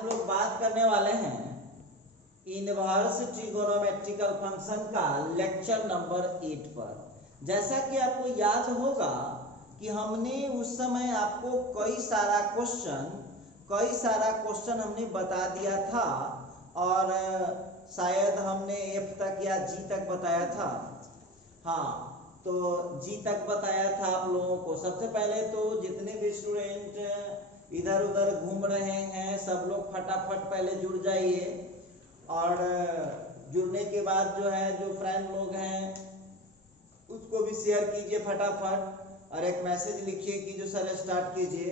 हम लोग बात करने वाले हैं इनवर्स ट्रिगोनोमेट्रिकल फंक्शन का लेक्चर नंबर 8 पर। जैसा कि आपको याद होगा कि हमने उस समय आपको कई सारा क्वेश्चन हमने बता दिया था और शायद हमने F तक या G तक बताया था। हाँ, तो G तक बताया था आप लोगों को। सबसे पहले तो जितने भी स्टूडेंट इधर उधर घूम रहे हैं सब लोग फटाफट पहले जुड़ जाइए और जुड़ने के बाद जो है जो फ्रेंड लोग हैं उसको भी शेयर कीजिए फटाफट और एक मैसेज लिखिए कि जो सर स्टार्ट कीजिए।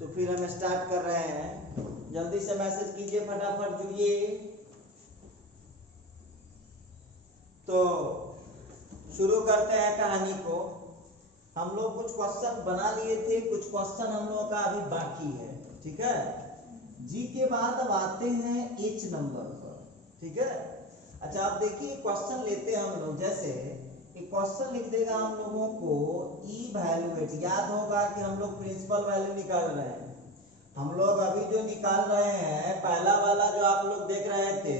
तो फिर हम स्टार्ट कर रहे हैं, जल्दी से मैसेज कीजिए, फटाफट जुड़िए। तो शुरू करते हैं कहानी को। हम लोग कुछ क्वेश्चन बना लिए थे, कुछ क्वेश्चन हम लोगों का अभी बाकी है, ठीक है। जी के बाद अब आते हैं H नंबर पर, ठीक है। अच्छा, आप देखिए क्वेश्चन लेते हैं हम लोग। जैसे एक क्वेश्चन लिख देगा हम लोगों को इवैल्यूएट। याद होगा कि हम लोग प्रिंसिपल वैल्यू निकाल रहे हैं। हम लोग अभी जो निकाल रहे हैं, पहला वाला जो आप लोग देख रहे थे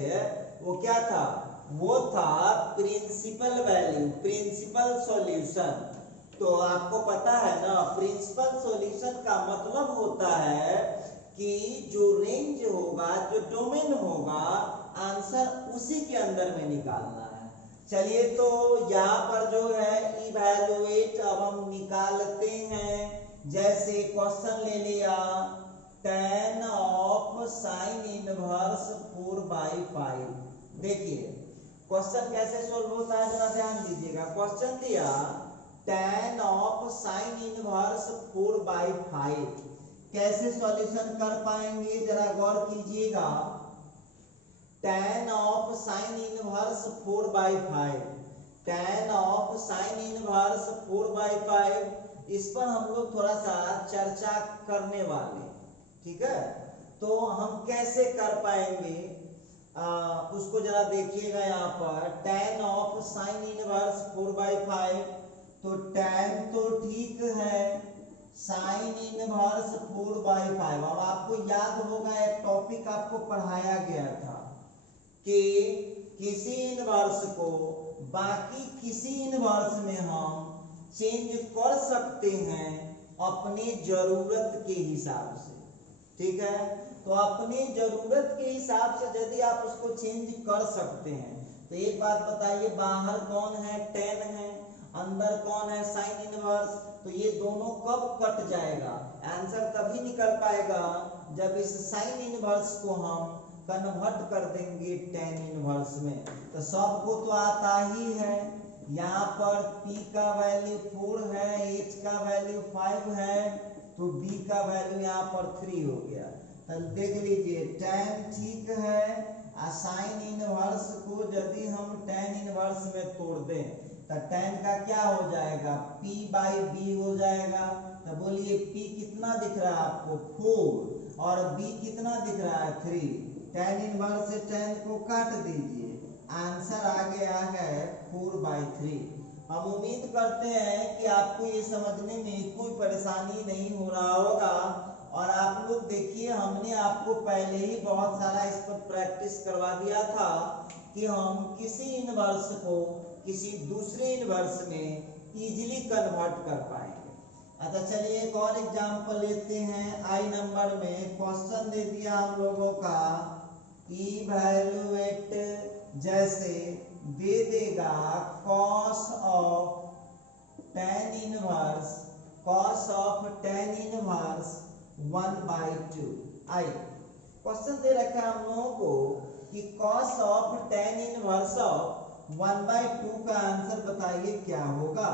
वो क्या था? वो था प्रिंसिपल वैल्यू, प्रिंसिपल सॉल्यूशन। तो आपको पता है ना, प्रिंसिपल सॉल्यूशन का मतलब होता है कि जो रेंज होगा, जो डोमेन होगा, आंसर उसी के अंदर में निकालना है। चलिए, तो यहाँ पर जो है इवैल्यूएट अब हम निकालते हैं। जैसे क्वेश्चन ले लिया tan ऑफ साइन इनवर्स 4/5। देखिए क्वेश्चन कैसे सोल्व होता है, जरा ध्यान दीजिएगा। क्वेश्चन दिया tan ऑफ साइन इनवर्स 4/5, कैसे सॉल्यूशन कर पाएंगे जरा गौर कीजिएगा। tan of sine inverse 4/5, tan of sine inverse 4/5, इस पर हम लोग थोड़ा सा चर्चा करने वाले, ठीक है। तो हम कैसे कर पाएंगे उसको जरा देखिएगा। यहाँ पर tan ऑफ साइन इनवर्स 4/5, तो tan तो ठीक है, साइन इनवर्स 4/5। अब आपको याद होगा एक टॉपिक आपको पढ़ाया गया था कि किसी इनवर्स को बाकी किसी इनवर्स में हम चेंज कर सकते हैं अपनी जरूरत के हिसाब से, ठीक है। तो अपनी जरूरत के हिसाब से यदि आप उसको चेंज कर सकते हैं, तो एक बात बताइए, बाहर कौन है? tan है, अंदर कौन है? Sign inverse. तो ये दोनों कब कट जाएगा? आंसर तभी निकल पाएगा जब इस साइन इनवर्स को हम कन्वर्ट कर देंगे tan इनवर्स में। तो सबको तो आता ही है। यहाँ पर P का वैल्यू 4 है, H का वैल्यू 5 है, तो B का वैल्यू यहाँ पर 3 हो गया। तो देख लीजिए tan ठीक है, साइन इनवर्स को यदि हम tan इनवर्स में तोड़ दें तो tan का क्या हो जाएगा? P/B हो जाएगा। तो बोलिए P कितना दिख रहा है आपको? 4, और B कितना दिख रहा है? 3। tan इनवर्स से tan को काट दीजिए, आंसर आ गया है 4/3। हम उम्मीद करते हैं कि आपको ये समझने में कोई परेशानी नहीं हो रहा होगा। और आप लोग देखिए, हमने आपको पहले ही बहुत सारा इस पर प्रैक्टिस करवा दिया था कि हम किसी इनवर्स को किसी दूसरे इनवर्स में इजीली कन्वर्ट कर पाएंगे। अच्छा, चलिए एक और एग्जांपल लेते हैं। आई नंबर में क्वेश्चन दे दिया हम लोगों का इवैल्यूएट। जैसे दे देगा cos ऑफ tan इनवर्स 1/2। आई क्वेश्चन दे रखा है हम लोगों को कि cos of tan inverse of 1/2 का आंसर बताइए क्या होगा।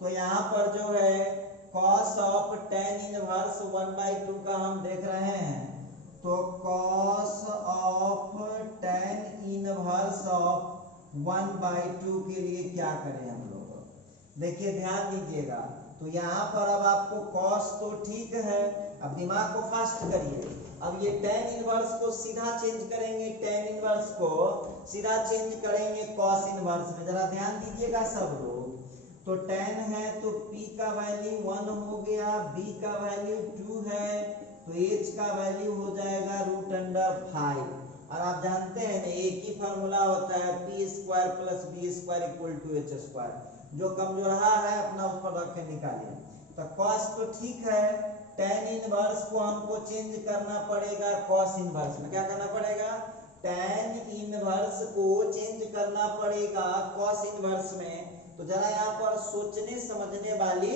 तो यहाँ पर जो है cos ऑफ tan इनवर्स 1/2 का हम देख रहे हैं, तो cos of tan inverse of 1/2 के लिए क्या करें हम लोग? देखिए ध्यान दीजिएगा। तो यहाँ पर अब आपको cos तो ठीक है, अब दिमाग को फास्ट करिए। अब ये tan इनवर्स को सीधा चेंज करेंगे, tan इनवर्स को सीधा चेंज करेंगे cos इनवर्स में। जरा ध्यान दीजिएगा सब लोग। तो tan है तो P का वैल्यू 1 हो गया, B का वैल्यू 2 है, तो H का वैल्यू हो जाएगा अंडर 5। और आप जानते हैं ना एक ही फार्मूला होता है P square plus B square equal to H square. जो कमजोरहा है अपना उस पर रख के निकालिए। तो कॉस तो ठीक है, tan इनवर्स को हमको चेंज करना पड़ेगा कॉस इनवर्स में। क्या करना पड़ेगा? tan इनवर्स को चेंज करना पड़ेगा कॉस इनवर्स में। तो जरा यहाँ पर सोचने समझने वाली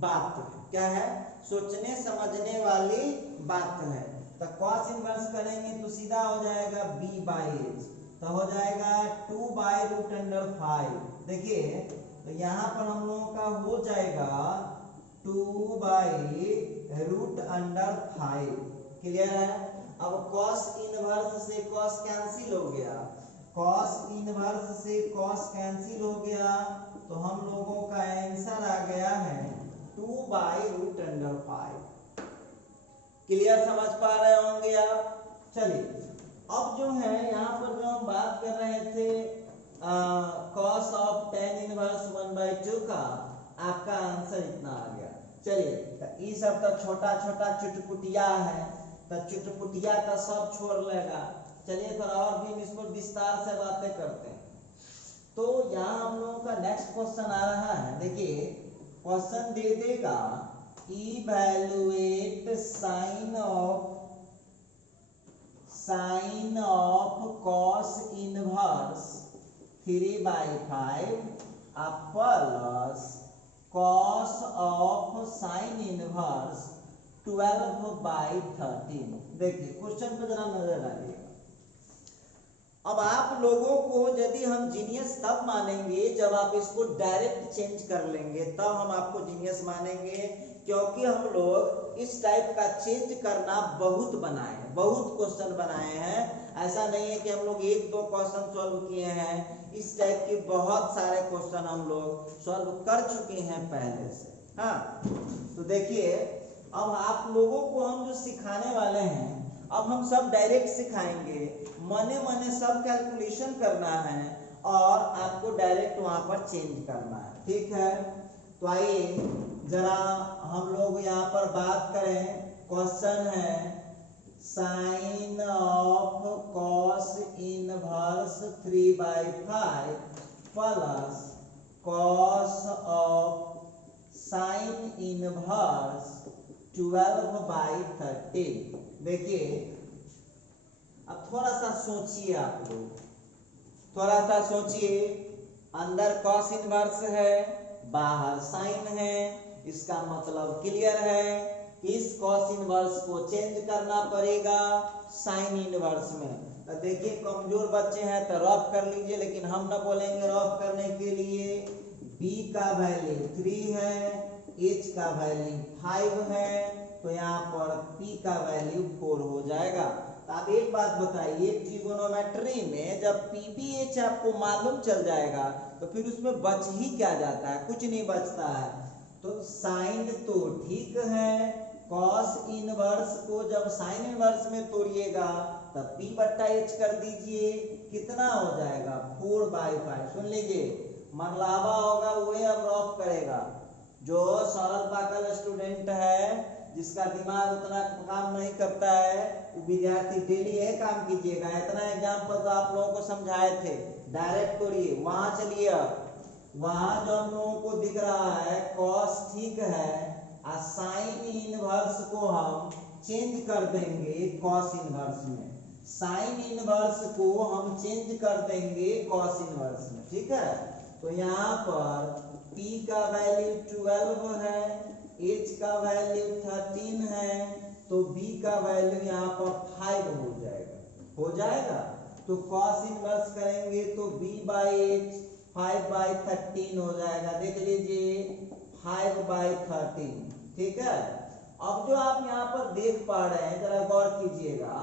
बात है। क्या है? सोचने समझने वाली बात है। तो cos इनवर्स करेंगे तो सीधा हो जाएगा b बाई एच, तो हो जाएगा 2 बाई रूट अंडर 5। देखिए तो यहाँ पर हम लोगों का हो जाएगा 2 बाई रूट अंडर 5। क्लियर है? अब cos इनवर्स से cos कैंसिल हो गया, cos इनवर्स से cos कैंसिल हो गया, तो हम लोगों का आंसर आ गया है 2 बाई रूट अंडर 5। क्लियर समझ पा रहे होंगे आप? चलिए अब जो है यहाँ पर जो हम बात कर रहे थे cos ऑफ tan इनवर्स 1/2 का, आपका आंसर इतना आ गया। चलिए तो ये सब तो छोटा छोटा चुटपुटिया है, तो चुटपुटिया का सब छोड़ लेगा। चलिए थोड़ा और भी इस पर विस्तार से बातें करते हैं। तो यहाँ हम लोगों का नेक्स्ट क्वेश्चन आ रहा है। देखिए क्वेश्चन दे देगा evaluate sine of cos inverse 3/5 plus cos of sine inverse 12/13। देखिए क्वेश्चन पे जरा नजर डालिएगा। अब आप लोगों को यदि हम जीनियस तब मानेंगे जब आप इसको डायरेक्ट चेंज कर लेंगे, तब हम आपको जीनियस मानेंगे। क्योंकि हम लोग इस टाइप का चेंज करना बहुत बनाए हैं, बहुत क्वेश्चन बनाए हैं। ऐसा नहीं है कि हम लोग 1-2 क्वेश्चन सॉल्व किए हैं, इस टाइप के बहुत सारे क्वेश्चन हम लोग सॉल्व कर चुके हैं पहले से। हाँ तो देखिए अब आप लोगों को हम जो सिखाने वाले हैं, अब हम सब डायरेक्ट सिखाएंगे, मने मने सब कैलकुलेशन करना है और आपको डायरेक्ट वहां पर चेंज करना है। ठीक है, तो आइए जरा हम लोग यहाँ पर बात करें। क्वेश्चन है sine of cos inverse 3/5 plus cos of sine inverse 12/13। देखिए अब थोड़ा सा सोचिए, आप लोग थोड़ा सा सोचिए। अंदर cos इनवर्स है, बाहर साइन है, इसका मतलब क्लियर है कि इस cos इनवर्स को चेंज करना पड़ेगा साइन इनवर्स में। तो देखिए कमजोर बच्चे हैं तो रफ कर लीजिए, लेकिन हम ना बोलेंगे रफ करने के लिए। b का वैल्यू 3 है, h का वैल्यू 5 है, तो यहाँ पर p का वैल्यू 4 हो जाएगा। तो आप एक बात बताइए, ट्रिगोनोमेट्री में जब PBH आपको मालूम चल जाएगा तो फिर उसमें बच ही क्या जाता है? कुछ नहीं बचता है। तो साइन तो ठीक है, cos इनवर्स को जब साइन इनवर्स में तोड़िएगा तब p/h कर दीजिए, कितना हो जाएगा 4/5। सुन लीजिए, मरलावा होगा वही अब रफ करेगा। जो सरल पाकल स्टूडेंट है, जिसका दिमाग उतना काम नहीं करता है, वो विद्यार्थी डेली यह काम कीजिएगा। इतना एग्जाम्पल तो आप लोगों को समझाए थे, डायरेक्ट तोड़िए। वहां चलिए, अब वहां जो हम लोगों को दिख रहा है cos ठीक है, और साइन इनवर्स को हम चेंज कर देंगे cos इनवर्स में। साइन इनवर्स को हम चेंज कर देंगे cos इनवर्स में। ठीक है, तो यहाँ पर p का वैल्यू 12 है, h का वैल्यू 13 है, तो b का वैल्यू यहाँ पर 5 हो जाएगा। तो cos इनवर्स करेंगे तो b/h 5/13 हो जाएगा। देख लीजिए 5/13। ठीक है, अब जो आप यहाँ पर देख पा रहे हैं, जरा गौर कीजिएगा।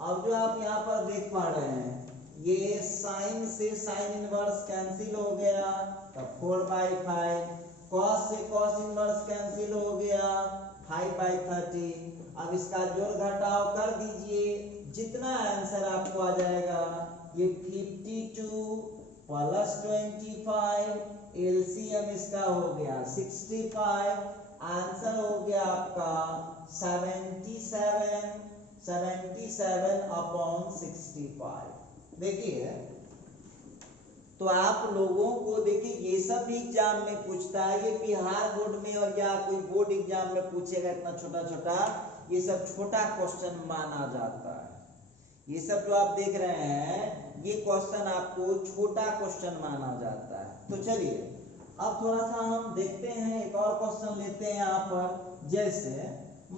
अब जो आप यहाँ पर देख पा रहे हैं, ये साइन से साइन इनवर्स कैंसिल हो गया, तब 4/5, cos से cos इनवर्स कैंसिल हो गया 5/13। अब इसका जोड़ घटाव कर दीजिए, जितना आंसर आपको आ जाएगा ये 52 प्लस 25, एलसीएम इसका हो गया 65, आंसर हो गया आपका 77। 77/65। देखिए, तो आप लोगों को देखिए ये सब भी एग्जाम में पूछता है, ये बिहार बोर्ड में और या कोई बोर्ड एग्जाम में पूछेगा इतना छोटा छोटा, ये सब छोटा क्वेश्चन माना जाता है। ये सब जो आप देख रहे हैं ये क्वेश्चन आपको छोटा क्वेश्चन माना जाता है। तो चलिए अब थोड़ा सा हम देखते हैं, एक और क्वेश्चन लेते हैं यहाँ पर। जैसे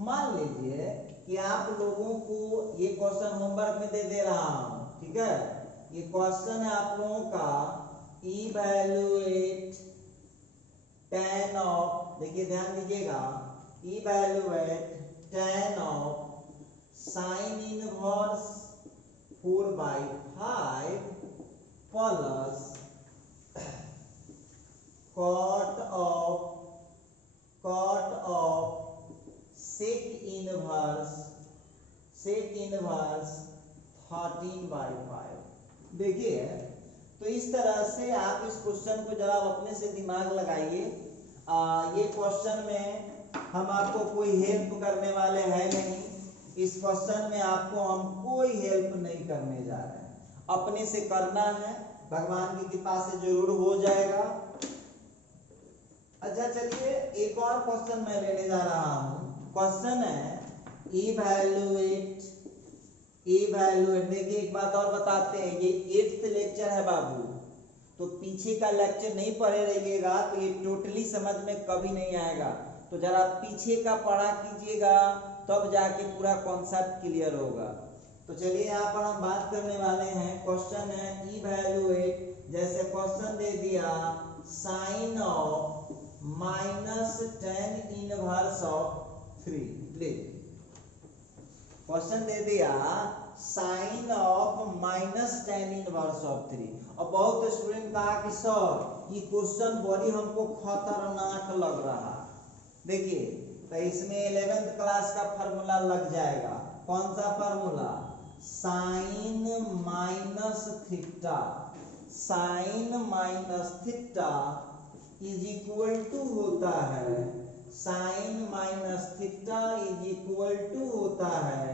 मान लीजिए कि आप लोगों को ये क्वेश्चन होमवर्क में दे रहा हूं, ठीक है। ये क्वेश्चन है आप लोगों का, इवैल्यूएट tan ऑफ, देखिए ध्यान दीजिएगा, evaluate tan of sine inverse 4/5 plus cot of sec inverse 13/5। देखिए, तो इस तरह से आप इस क्वेश्चन को जरा अपने से दिमाग लगाइए। ये क्वेश्चन में हम आपको कोई हेल्प करने वाले हैं नहीं, इस क्वेश्चन में आपको हम कोई हेल्प नहीं करने जा रहे हैं, अपने से करना है, भगवान की कृपा से जरूर हो जाएगा। अच्छा चलिए एक और क्वेश्चन मैं लेने जा रहा हूं। क्वेश्चन है इवैल्यूएट। देखिए एक बात और बताते हैं, ये 8th लेक्चर है बाबू, तो पीछे का लेक्चर नहीं पढ़े रहिएगा तो ये टोटली समझ में कभी नहीं आएगा। तो जरा पीछे का पढ़ा कीजिएगा, तब जाके पूरा कॉन्सेप्ट क्लियर होगा। तो चलिए यहाँ पर हम बात करने वाले हैं, क्वेश्चन है इवैल्यूएट। जैसे क्वेश्चन दे दिया sine of -tan inverse of 3। Question दे दिया sine of -tan inverse of 3। और बहुत स्टूडेंट कहा कि सर ये क्वेश्चन बड़ी हमको खतरनाक लग रहा। देखिए तो इसमें 11th क्लास का फार्मूला लग जाएगा। कौन सा formula? Sine minus theta is equal to होता है, sine minus theta is equal to होता है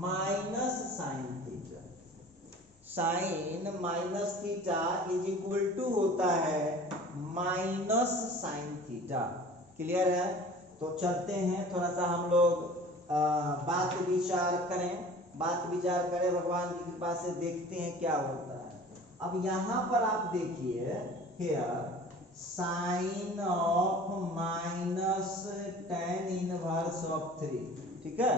minus sine theta. Sine minus theta is equal to होता है माइनस साइन थीटा। क्लियर है? तो चलते हैं थोड़ा सा हम लोग बात विचार करें, भगवान की कृपा से देखते हैं क्या होता है। अब यहाँ पर आप देखिए, here sine of -tan inverse of 3, ठीक है।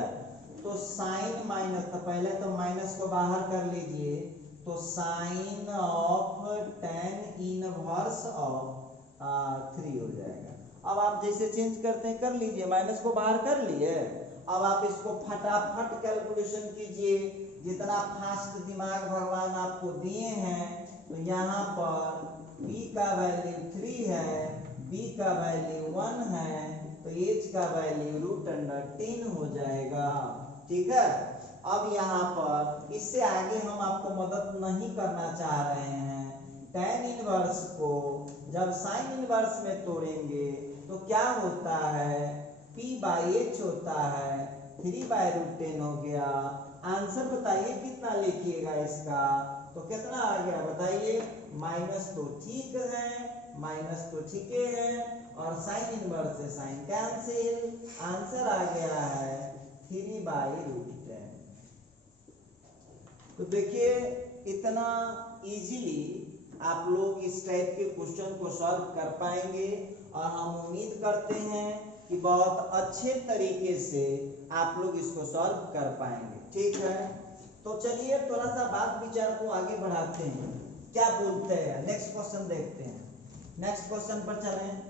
तो साइन माइनस, तो पहले तो माइनस को बाहर कर लीजिए, तो sine of tan inverse of 3 हो जाएगा। अब आप जैसे चेंज करते हैं कर लीजिए, माइनस को बाहर कर लिए। अब आप इसको फटाफट कैलकुलेशन कीजिए, जितना फास्ट दिमाग भगवान आपको दिए हैं। तो यहाँ पर b का वैल्यू 3 है, b का वैल्यू 1 है, तो h का वैल्यू √10 हो जाएगा, ठीक है। अब यहाँ पर इससे आगे हम आपको मदद नहीं करना चाह रहे हैं। tan इनवर्स को जब साइन इनवर्स में तोड़ेंगे तो क्या होता है, p/h होता है, 3/√10 हो गया। आंसर बताइए कितना लिखिएगा इसका, तो कितना आ गया बताइए। माइनस तो ठीक है, माइनस तो ठीक है, और साइन इनवर्स से साइन कैंसिल, आंसर आ गया है 3/√10। तो देखिए इतना इजीली आप लोग इस टाइप के क्वेश्चन को सॉल्व कर पाएंगे, और हम उम्मीद करते हैं कि बहुत अच्छे तरीके से आप लोग इसको सॉल्व कर पाएंगे, ठीक है। तो चलिए थोड़ा सा बात विचार को आगे बढ़ाते हैं, क्या बोलते हैं, नेक्स्ट क्वेश्चन देखते हैं। नेक्स्ट क्वेश्चन पर चलें।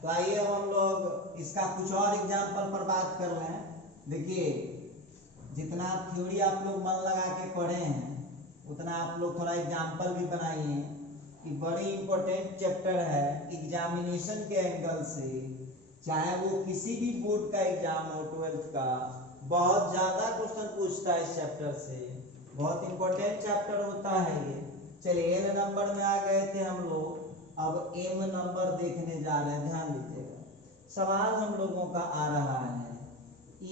तो आइए अब हम लोग इसका कुछ और एग्जाम्पल पर बात कर लें। देखिए जितना थ्योरी आप लोग मन लगा के पढ़े हैं उतना आप लोग थोड़ा एग्जाम्पल भी बनाइए कि बड़ी इंपॉर्टेंट चैप्टर है एग्जामिनेशन के एंगल से, चाहे वो किसी भी बोर्ड का एग्जाम हो 12th का, बहुत ज्यादा क्वेश्चन पूछता है इस चैप्टर से, बहुत इंपॉर्टेंट चैप्टर होता है ये। चलिए एन नंबर में आ गए थे हम लोग, अब एम नंबर देखने जा रहे हैं। ध्यान दीजिएगा, सवाल हम लोगों का आ रहा है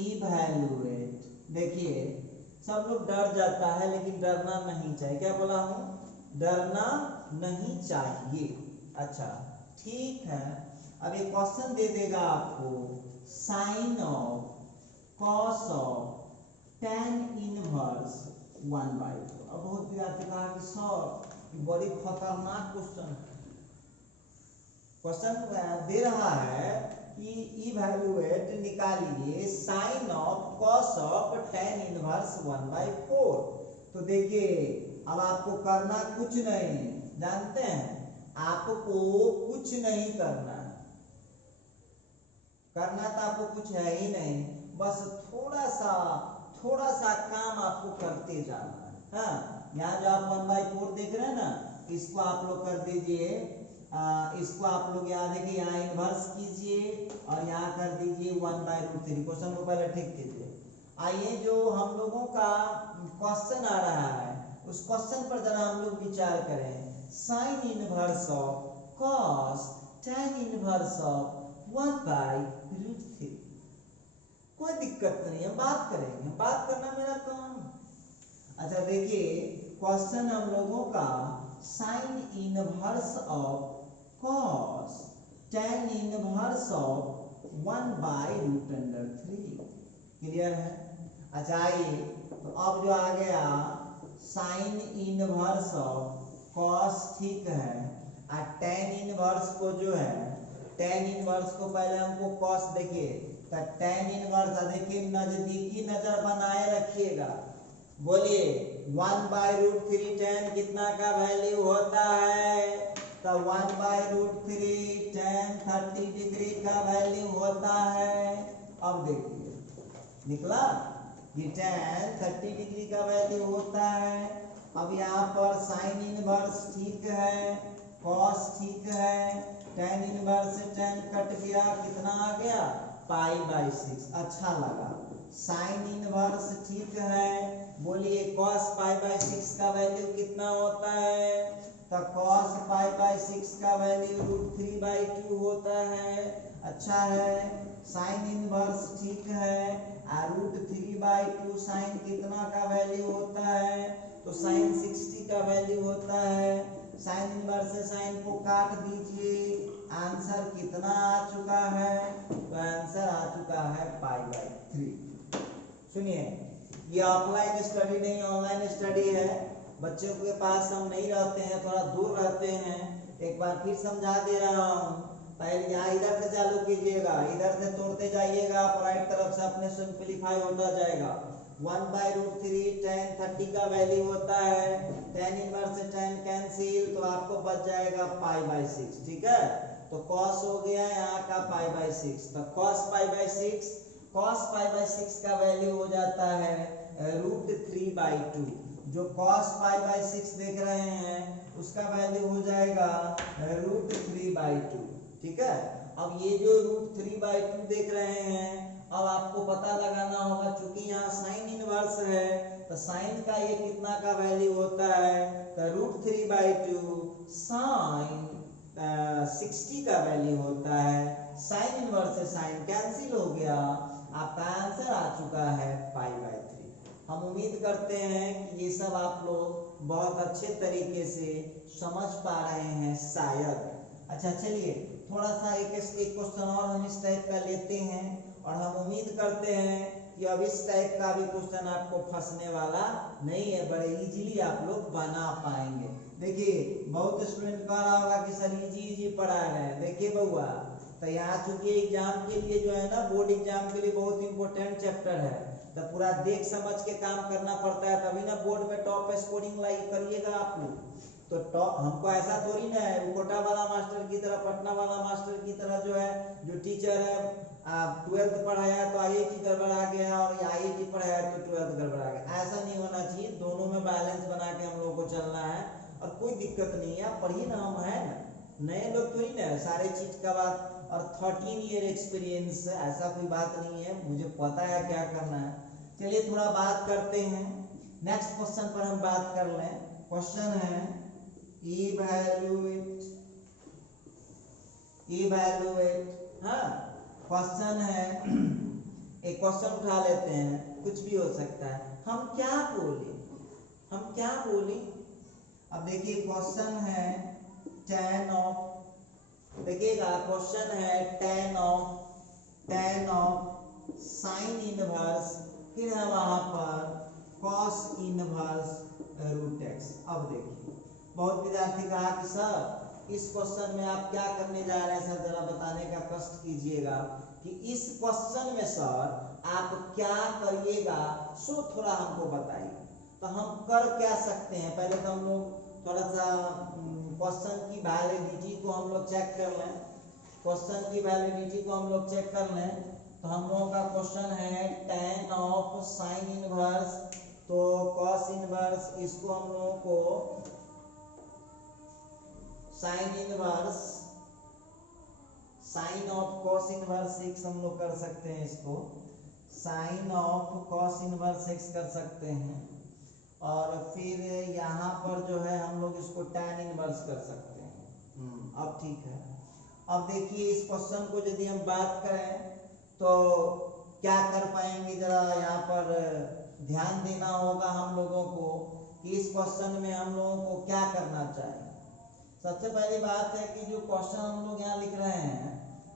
इवैल्यूएट। देखिए सब लोग डर जाता है लेकिन डरना नहीं चाहिए। क्या बोला हूँ? डरना नहीं चाहिए। अच्छा ठीक है, अब ये क्वेश्चन दे देगा आपको sine of cos of tan inverse 1/2। अब बहुत विद्यार्थी कहा कि सर बड़ी खतरनाक क्वेश्चन दे रहा है कि इवैल्यूएट निकालिए sine of cos of tan inverse 1/4। तो देखिए अब आपको करना कुछ नहीं, जानते हैं आपको कुछ नहीं करना तो आपको कुछ है ही नहीं, बस थोड़ा सा काम आपको करते जाना है। हाँ, यहाँ जो आप 1/4 देख रहे हैं ना, इसको आप लोग कर दीजिए, इसको आप लोग यहाँ देखिए, यहाँ इन्वर्स कीजिए और यहाँ कर दीजिए 1/√3। क्वेश्चन को पहले ठीक कीजिए। आइए जो हम लोगों का क्वेश्चन आ रहा है उस क्वेश्चन पर जरा हम लोग विचार करें। Sine inverse of cos tan inverse of 1/√3। कोई दिक्कत नहीं है, बात करेंगे, बात करना मेरा काम। अच्छा देखिए क्वेश्चन हम लोगों का sine inverse of cos tan inverse of 1/√3। Clear है? अच्छा आइए तो अब जो आ गया साइन इनवर्स ऑफ कॉस, ठीक है, और tan इनवर्स को जो है tan इनवर्स को पहले हमको कॉस देखिए, तो tan इनवर्स देखिए नजदीकी नजर बनाए रखिएगा। बोलिए 1/√3 tan कितना का वैल्यू होता है? तो 1/√3 tan 30 डिग्री का वैल्यू होता है। अब देखिए निकला, ये tan 30 डिग्री का वैल्यू होता है। अब यहाँ पर साइन इनवर्स ठीक है, कॉस ठीक है, tan इनवर्स से tan कट गया, कितना आ गया? π/6। अच्छा लगा। साइन इनवर्स ठीक है, बोलिए cos π/6 का वैल्यू कितना होता है? तो cos π/6 का वैल्यू √3/2 होता है। अच्छा है, साइन इनवर्स ठीक है, और √3/2 साइन कितना का वैल्यू होता है? तो साइन 60 का वैल्यू होता है। साइन इनवर्स से साइन को काट दीजिए, आंसर कितना आ चुका है? तो आंसर आ चुका है π/3। सुनिए, ये ऑफलाइन स्टडी नहीं ऑनलाइन स्टडी है, बच्चों के पास हम नहीं रहते हैं, थोड़ा दूर रहते हैं। एक बार फिर समझा दे रहा हूँ, पहले यहाँ इधर से चालू कीजिएगा, इधर से तोड़ते जाइएगा, राइट तरफ से अपने सिंपलीफाई होता जाएगा। 1/√3 tan 30 का वैल्यू होता है, tan इनवर्स से tan कैंसिल, तो आपको बच जाएगा π/6। ठीक है, तो cos हो गया यहाँ का π/6, तो cos π/6 का वैल्यू हो जाता है √3/2। जो cos π/6 देख रहे हैं उसका वैल्यू हो जाएगा √3/2। ठीक है, अब ये जो √3/2 देख रहे हैं, अब आपको पता लगाना होगा, चूंकि यहाँ साइन इनवर्स है तो साइन का ये कितना का वैल्यू होता है? तो √3/2 साइन 60 का वैल्यू होता है। साइन इनवर्स से साइन कैंसिल हो गया, आपका आंसर आ चुका है π/3। हम उम्मीद करते हैं कि ये सब आप लोग बहुत अच्छे तरीके से समझ पा रहे हैं शायद। अच्छा चलिए थोड़ा सा एक क्वेश्चन और हम इस टाइप का लेते हैं, और हम उम्मीद करते हैं कि अब इस टाइप का भी क्वेश्चन आपको फंसने वाला नहीं है, बड़े इजीली आप लोग बना पाएंगे। देखिए बहुत स्टूडेंट कह रहा होगा कि सर इजी पढ़ा रहे हैं। देखिए बउआ, तो यहाँ चूंकि एग्जाम के लिए जो है ना, बोर्ड एग्जाम के लिए बहुत इंपॉर्टेंट चैप्टर है, तो पूरा देख समझ के काम करना पड़ता है, तभी ना बोर्ड में टॉप स्कोरिंग लाइक करिएगा आप लोग। तो टॉप हमको ऐसा थोड़ी ना है कोटा वाला मास्टर की तरह, पटना वाला मास्टर की तरह जो है, जो टीचर है आप 12th पढ़ाया तो IIT गड़बड़ा गया और IIT पढ़ाया तो 12th गड़बड़ा गया, ऐसा नहीं होना चाहिए। दोनों में बैलेंस बना के हम लोगों को चलना है और कोई दिक्कत नहीं है। आप पढ़िए ना, हम है ना, नए लोग थोड़ी ना सारे चीज का बात। और 13 ईयर एक्सपीरियंस, ऐसा कोई बात नहीं है, मुझे पता है क्या करना है। चलिए थोड़ा बात करते हैं, नेक्स्ट क्वेश्चन पर हम बात कर लें। क्वेश्चन है इवैल्यूएट, हाँ क्वेश्चन है, एक क्वेश्चन उठा लेते हैं, कुछ भी हो सकता है। हम क्या बोले, अब देखिए क्वेश्चन है tan ऑफ, देखिएगा क्वेश्चन है tan ऑफ साइन इनवर्स, फिर है वहां पर cos इनवर्स रूट x। अब देखिए बहुत विद्यार्थी कहा कि सर इस क्वेश्चन में आप क्या करने जा रहे हैं सर, जरा बताने का कष्ट कीजिएगा कि इस क्वेश्चन में सर आप क्या करिएगा, सो थोड़ा हमको बताइए। तो हम कर क्या सकते हैं, पहले तो हम लोग थोड़ा सा क्वेश्चन की वैलिडिटी को हम लोग चेक कर लें। क्वेश्चन की वैलिडिटी को हम लोग चेक कर लें तो हम लोगों का क्वेश्चन है tan ऑफ साइन इनवर्स तो cos इनवर्स, इसको हम लोगों को sine inverse sine of cos inverse x हम लोग कर सकते हैं, इसको sine of cos inverse x कर सकते हैं। और फिर यहाँ पर जो है हम लोग इसको tan इनवर्स कर सकते हैं। अब ठीक है। अब देखिए इस क्वेश्चन को यदि हम बात करें तो क्या कर पाएंगे, जरा यहाँ पर ध्यान देना होगा हम लोगों को कि इस क्वेश्चन में हम लोगों को क्या करना चाहिए। सबसे पहली बात है कि जो क्वेश्चन हम लोग यहाँ लिख रहे हैं,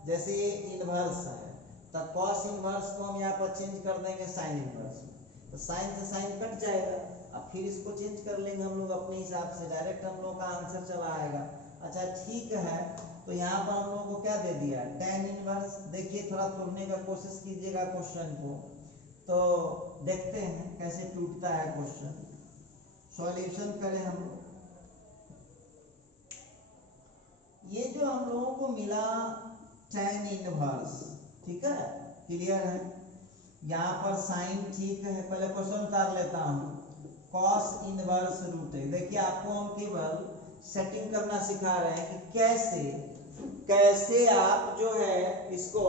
जैसे ये इनवर्स है तो cos इनवर्स को हम यहाँ पर चेंज कर देंगे साइन इनवर्स में, तो साइन से साइन कट जाएगा। अब फिर इसको चेंज कर लेंगे हम लोग अपने हिसाब से, डायरेक्ट हम लोग का आंसर चला आएगा। अच्छा ठीक है, तो यहाँ पर हम लोग को क्या दे दिया, tan इनवर्स। देखिए थोड़ा तोड़ने का कोशिश कीजिएगा क्वेश्चन को, तो देखते हैं कैसे टूटता है क्वेश्चन। सॉल्यूशन करें हम लोग। ये जो हम लोगों को मिला tan इनवर्स, ठीक है, क्लियर है। यहाँ पर साइन ठीक है, पहले क्वेश्चन उतार लेता हूँ। cos इनवर्स रूट है, देखिए आपको हम केवल सेटिंग करना सिखा रहे हैं कि कैसे आप जो है इसको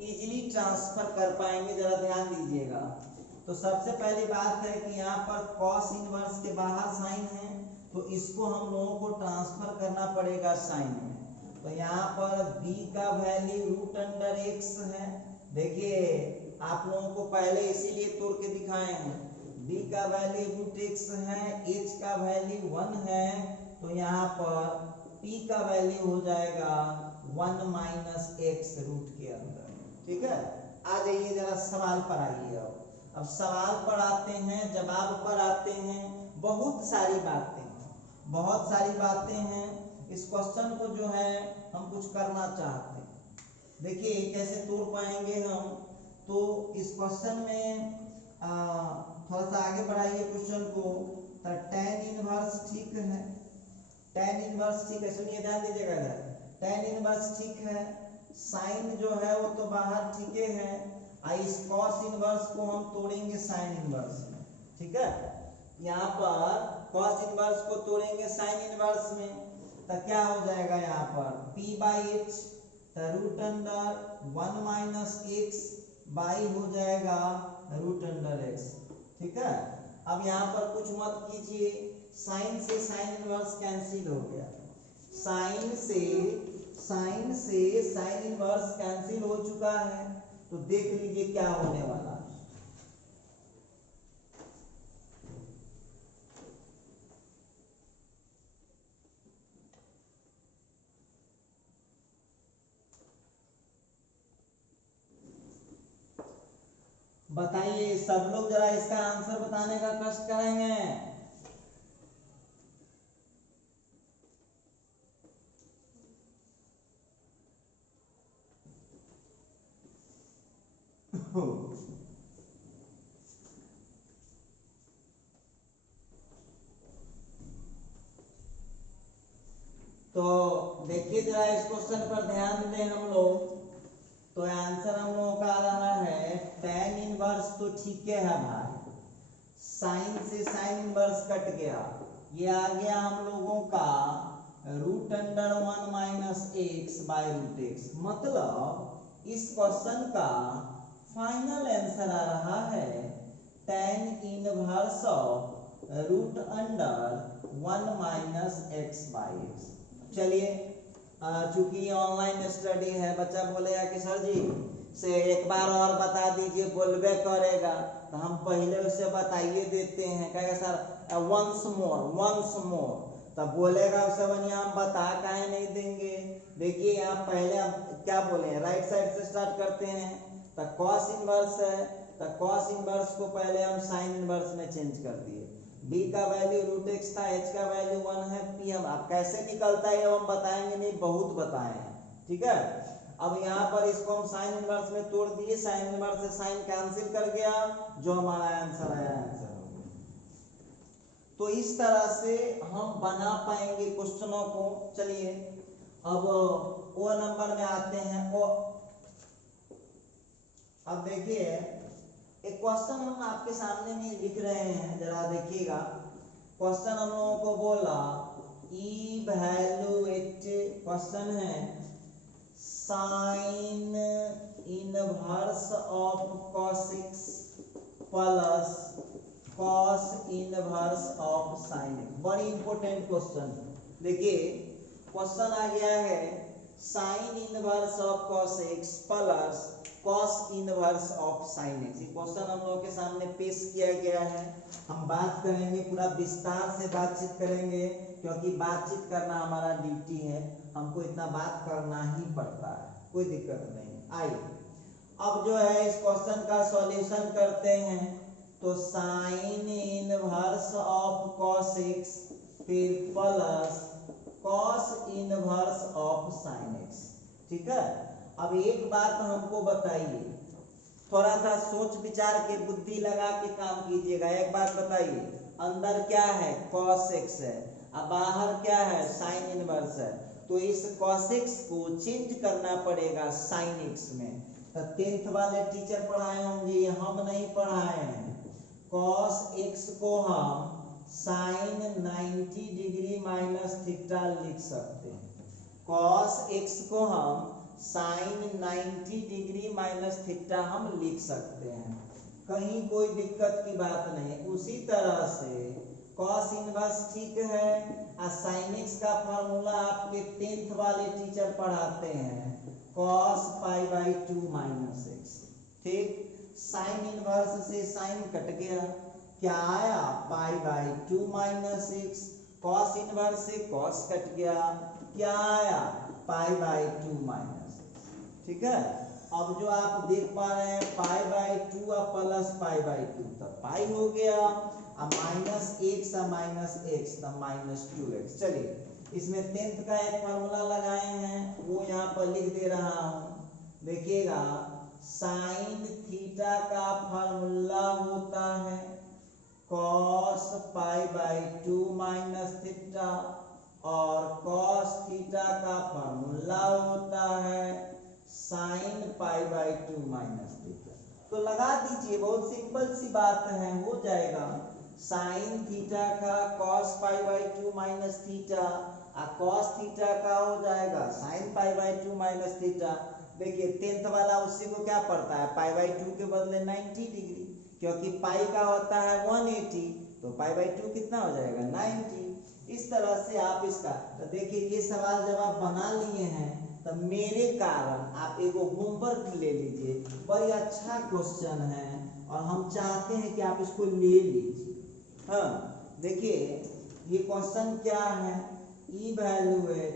इजीली ट्रांसफर कर पाएंगे, जरा ध्यान दीजिएगा। तो सबसे पहली बात है कि यहाँ पर cos इनवर्स के बाहर साइन है, तो इसको हम लोगों को ट्रांसफर करना पड़ेगा साइन में। तो यहाँ पर b का वैल्यू रूट अंडर x है। देखिए आप लोगों को पहले इसीलिए तोड़ के दिखाए हैं, b का वैल्यू रूट x है, h का वैल्यू 1 है, तो यहाँ पर p का वैल्यू हो जाएगा 1 माइनस x रूट के अंदर। ठीक है, आ जाइए जरा सवाल पर आइए। अब सवाल पर आते हैं, जवाब पर आते हैं। बहुत सारी बातें हैं। इस क्वेश्चन को जो है हम कुछ करना चाहते हैं। देखिए कैसे तोड़ पाएंगे हम, तो इस क्वेश्चन में थोड़ा सा आगे बढ़ाइए क्वेश्चन को। तो tan इनवर्स ठीक है, tan इनवर्स ठीक है, सुनिए ध्यान दीजिएगा इधर। tan इनवर्स ठीक है, साइन जो है वो तो बाहर ठीक है। इस cos इनवर्स को हम तोड़ेंगे साइन इनवर्स में, ठीक है। यहाँ पर cos इनवर्स को तोड़ेंगे साइन इनवर्स में, तो क्या हो जाएगा यहाँ पर p/h root under 1 minus x by हो जाएगा रूट अंडर x। ठीक है, अब यहाँ पर कुछ मत कीजिए, साइन से साइन इनवर्स कैंसिल हो गया, साइन से साइन इनवर्स कैंसिल हो चुका है। तो देख लीजिए क्या होने वाला है। बताइए सब लोग जरा इसका आंसर बताने का कष्ट करेंगे। तो देखिए जरा इस क्वेश्चन पर ध्यान दें हम लोग। तो आंसर हम लोगों का आ रहा है tan इनवर्स, तो ठीक है भाई, साइन से साइन इनवर्स कट गया, ये आ गया हम लोगों का root under 1 minus x by root x. मतलब इस क्वेश्चन का फाइनल आंसर आ रहा है tan inverse of root under 1 minus x by x. चलिए, चूंकि ऑनलाइन स्टडी है, बच्चा बोलेगा कि सर जी से एक बार और बता दीजिए, बोलबे करेगा तो हम पहले उसे बताइए देते हैं, कहेगा सर वंस मोर, तब बोलेगा उसे बनिया हम बता काहे नहीं देंगे। देखिए यहाँ पहले हम क्या बोले हैं, राइट साइड से स्टार्ट करते हैं, तो कॉस इनवर्स है, तो कॉस इनवर्स को पहले हम साइन इनवर्स में चेंज कर दिए, b का वैल्यू रूट एक्स था, h का वैल्यू 1 है, p हम अब कैसे निकलता है हम बताएंगे नहीं, बहुत बताए हैं, ठीक है। अब यहाँ पर इसको हम साइन इनवर्स में तोड़ दिए, साइन इनवर्स से साइन कैंसिल कर गया, जो हमारा आंसर आया आंसर हो गया। तो इस तरह से हम बना पाएंगे क्वेश्चनों को। चलिए अब ओ नंबर में आते हैं। ओ अब देखिए एक क्वेश्चन हम आपके सामने में लिख रहे हैं, जरा देखिएगा। क्वेश्चन हम लोगों को बोला इवैल्यूएट, क्वेश्चन है sine inverse of cos x plus cos inverse of sin x। बड़ी इंपॉर्टेंट क्वेश्चन। देखिए क्वेश्चन आ गया है sine inverse of cos x plus cos inverse of sin x। ये क्वेश्चन हम लोगों के सामने पेश किया गया है। हम बात करेंगे, पूरा विस्तार से बातचीत करेंगे, क्योंकि बातचीत करना हमारा ड्यूटी है, हमको इतना बात करना ही पड़ता है, कोई दिक्कत नहीं। आइए अब जो है इस क्वेश्चन का सॉल्यूशन करते हैं। तो sine inverse of cos x फिर plus cos inverse of sin x, ठीक है। अब एक बात हमको बताइए, थोड़ा सा सोच विचार के बुद्धि लगा के काम कीजिएगा। एक बात बताइए, अंदर क्या है cos x है, अब बाहर क्या है sin इनवर्स है, तो इस cos x को चेंज करना पड़ेगा sin x में। तो 10th वाले टीचर पढ़ाए होंगे, हम नहीं पढ़ाए हैं। cos x को हम sin 90 डिग्री माइनस थीटा लिख सकते हैं। cos x को हम sin 90 डिग्री माइनस थीटा हम लिख सकते हैं, कहीं कोई दिक्कत की बात नहीं। उसी तरह से cos इनवर्स ठीक है, और sin x का फॉर्मूला आपके 10th वाले टीचर पढ़ाते हैं, cos pi by 2 minus x, ठीक। sin इनवर्स से sin कट गया, क्या आया pi by 2 minus x, cos inverse से cos कट गया, क्या आया पाई बाई 2 माइनस x, ठीक है। अब जो आप देख पा रहे हैं पाई बाई 2 और प्लस पाई बाई 2, तब पाई हो गया, अब माइनस x और माइनस x तब माइनस 2x। चलिए इसमें 10th का एक फार्मूला लगाए हैं, वो यहाँ पर लिख दे रहा हूँ, देखिएगा। साइन थीटा का फार्मूला होता है cos pi by 2 minus theta, और cos थीटा का फार्मूला होता है sine pi by 2 minus theta. तो लगा दीजिए, बहुत सिंपल सी बात है, हो जाएगा। साइन थीटा का cos pi by 2 minus theta, और cos थीटा का हो जाएगा sine pi by 2 minus theta. देखिए 10th वाला उसी को क्या पड़ता है, पाई बाई 2 के बदले 90 डिग्री, क्योंकि पाई का होता है 180, तो पाई बाई 2 कितना हो जाएगा 90। इस तरह से आप इसका, तो देखिए ये सवाल जब आप बना लिए हैं, तो मेरे कारण आप एगो होमवर्क ले लीजिए, बड़ी अच्छा क्वेश्चन है और हम चाहते हैं कि आप इसको ले लीजिए। हाँ देखिए ये क्वेश्चन क्या है, evaluate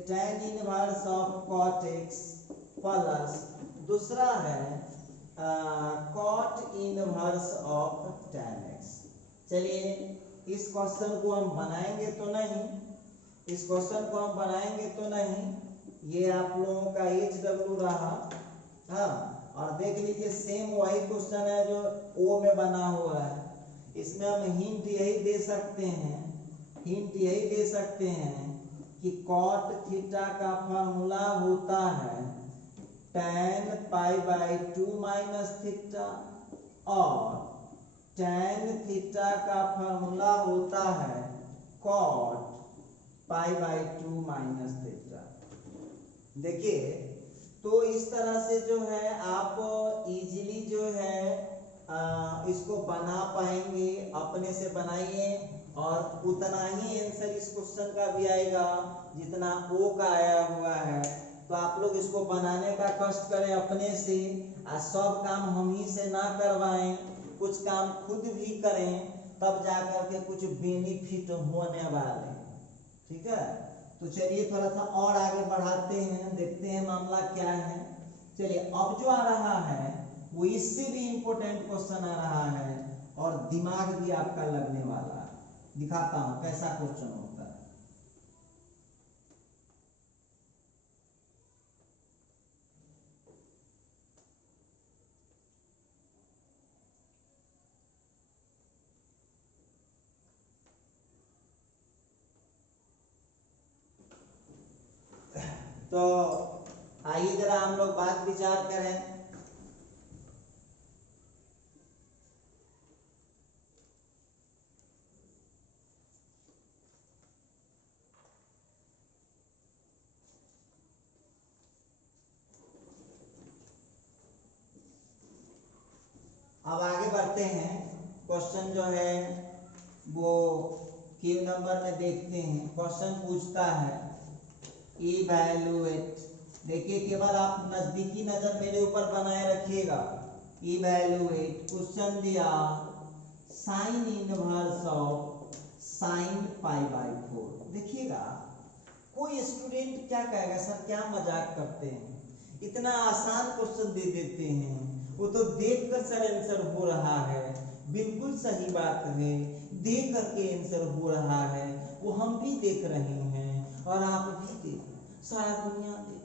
tan inverse of cot x plus दूसरा है cot inverse of tan x। चलिए इस क्वेश्चन को हम बनाएंगे तो नहीं, इस क्वेश्चन को हम बनाएंगे तो नहीं, ये आप लोगों का HW रहा। हाँ और देख लीजिए सेम वही क्वेश्चन है जो ओ में बना हुआ है। इसमें हम हिंट यही दे सकते हैं, कि कॉट थीटा का फॉर्मूला होता है tan pi by 2 minus theta और tan थीटा का फॉर्मूला होता है cot pi by 2 minus theta. देखिए तो इस तरह से जो है आप इजीली जो है इसको बना पाएंगे, अपने से बनाइए और उतना ही आंसर इस क्वेश्चन का भी आएगा जितना ओ का आया हुआ है। तो आप लोग इसको बनाने का कष्ट करें अपने से, और सब काम हम ही से ना करवाएं, कुछ काम खुद भी करें, तब जाकर के कुछ बेनिफिट होने वाले। ठीक है, तो चलिए थोड़ा सा और आगे बढ़ाते हैं, देखते हैं मामला क्या है। चलिए अब जो आ रहा है वो इससे भी इम्पोर्टेंट क्वेश्चन आ रहा है और दिमाग भी आपका लगने वाला है। दिखाता हूं कैसा क्वेश्चन होता है। तो आइए जरा हम लोग बात विचार करें। अब आगे बढ़ते हैं। क्वेश्चन जो है वो क्यू नंबर में देखते हैं। क्वेश्चन पूछता है इवैल्यूएट। देखिए केवल आप नजदीकी नजर मेरे ऊपर बनाए रखिएगा। इवैल्यूएट क्वेश्चन दिया sine inverse of sine pi by 4। देखिएगा कोई स्टूडेंट क्या कहेगा सर क्या मजाक करते हैं, इतना आसान क्वेश्चन दे देते हैं, वो तो देख कर सर आंसर हो रहा है। बिल्कुल सही बात है, देख करके आंसर हो रहा है, वो हम भी देख रहे हैं और आप भी देख, सारा दुनिया देख।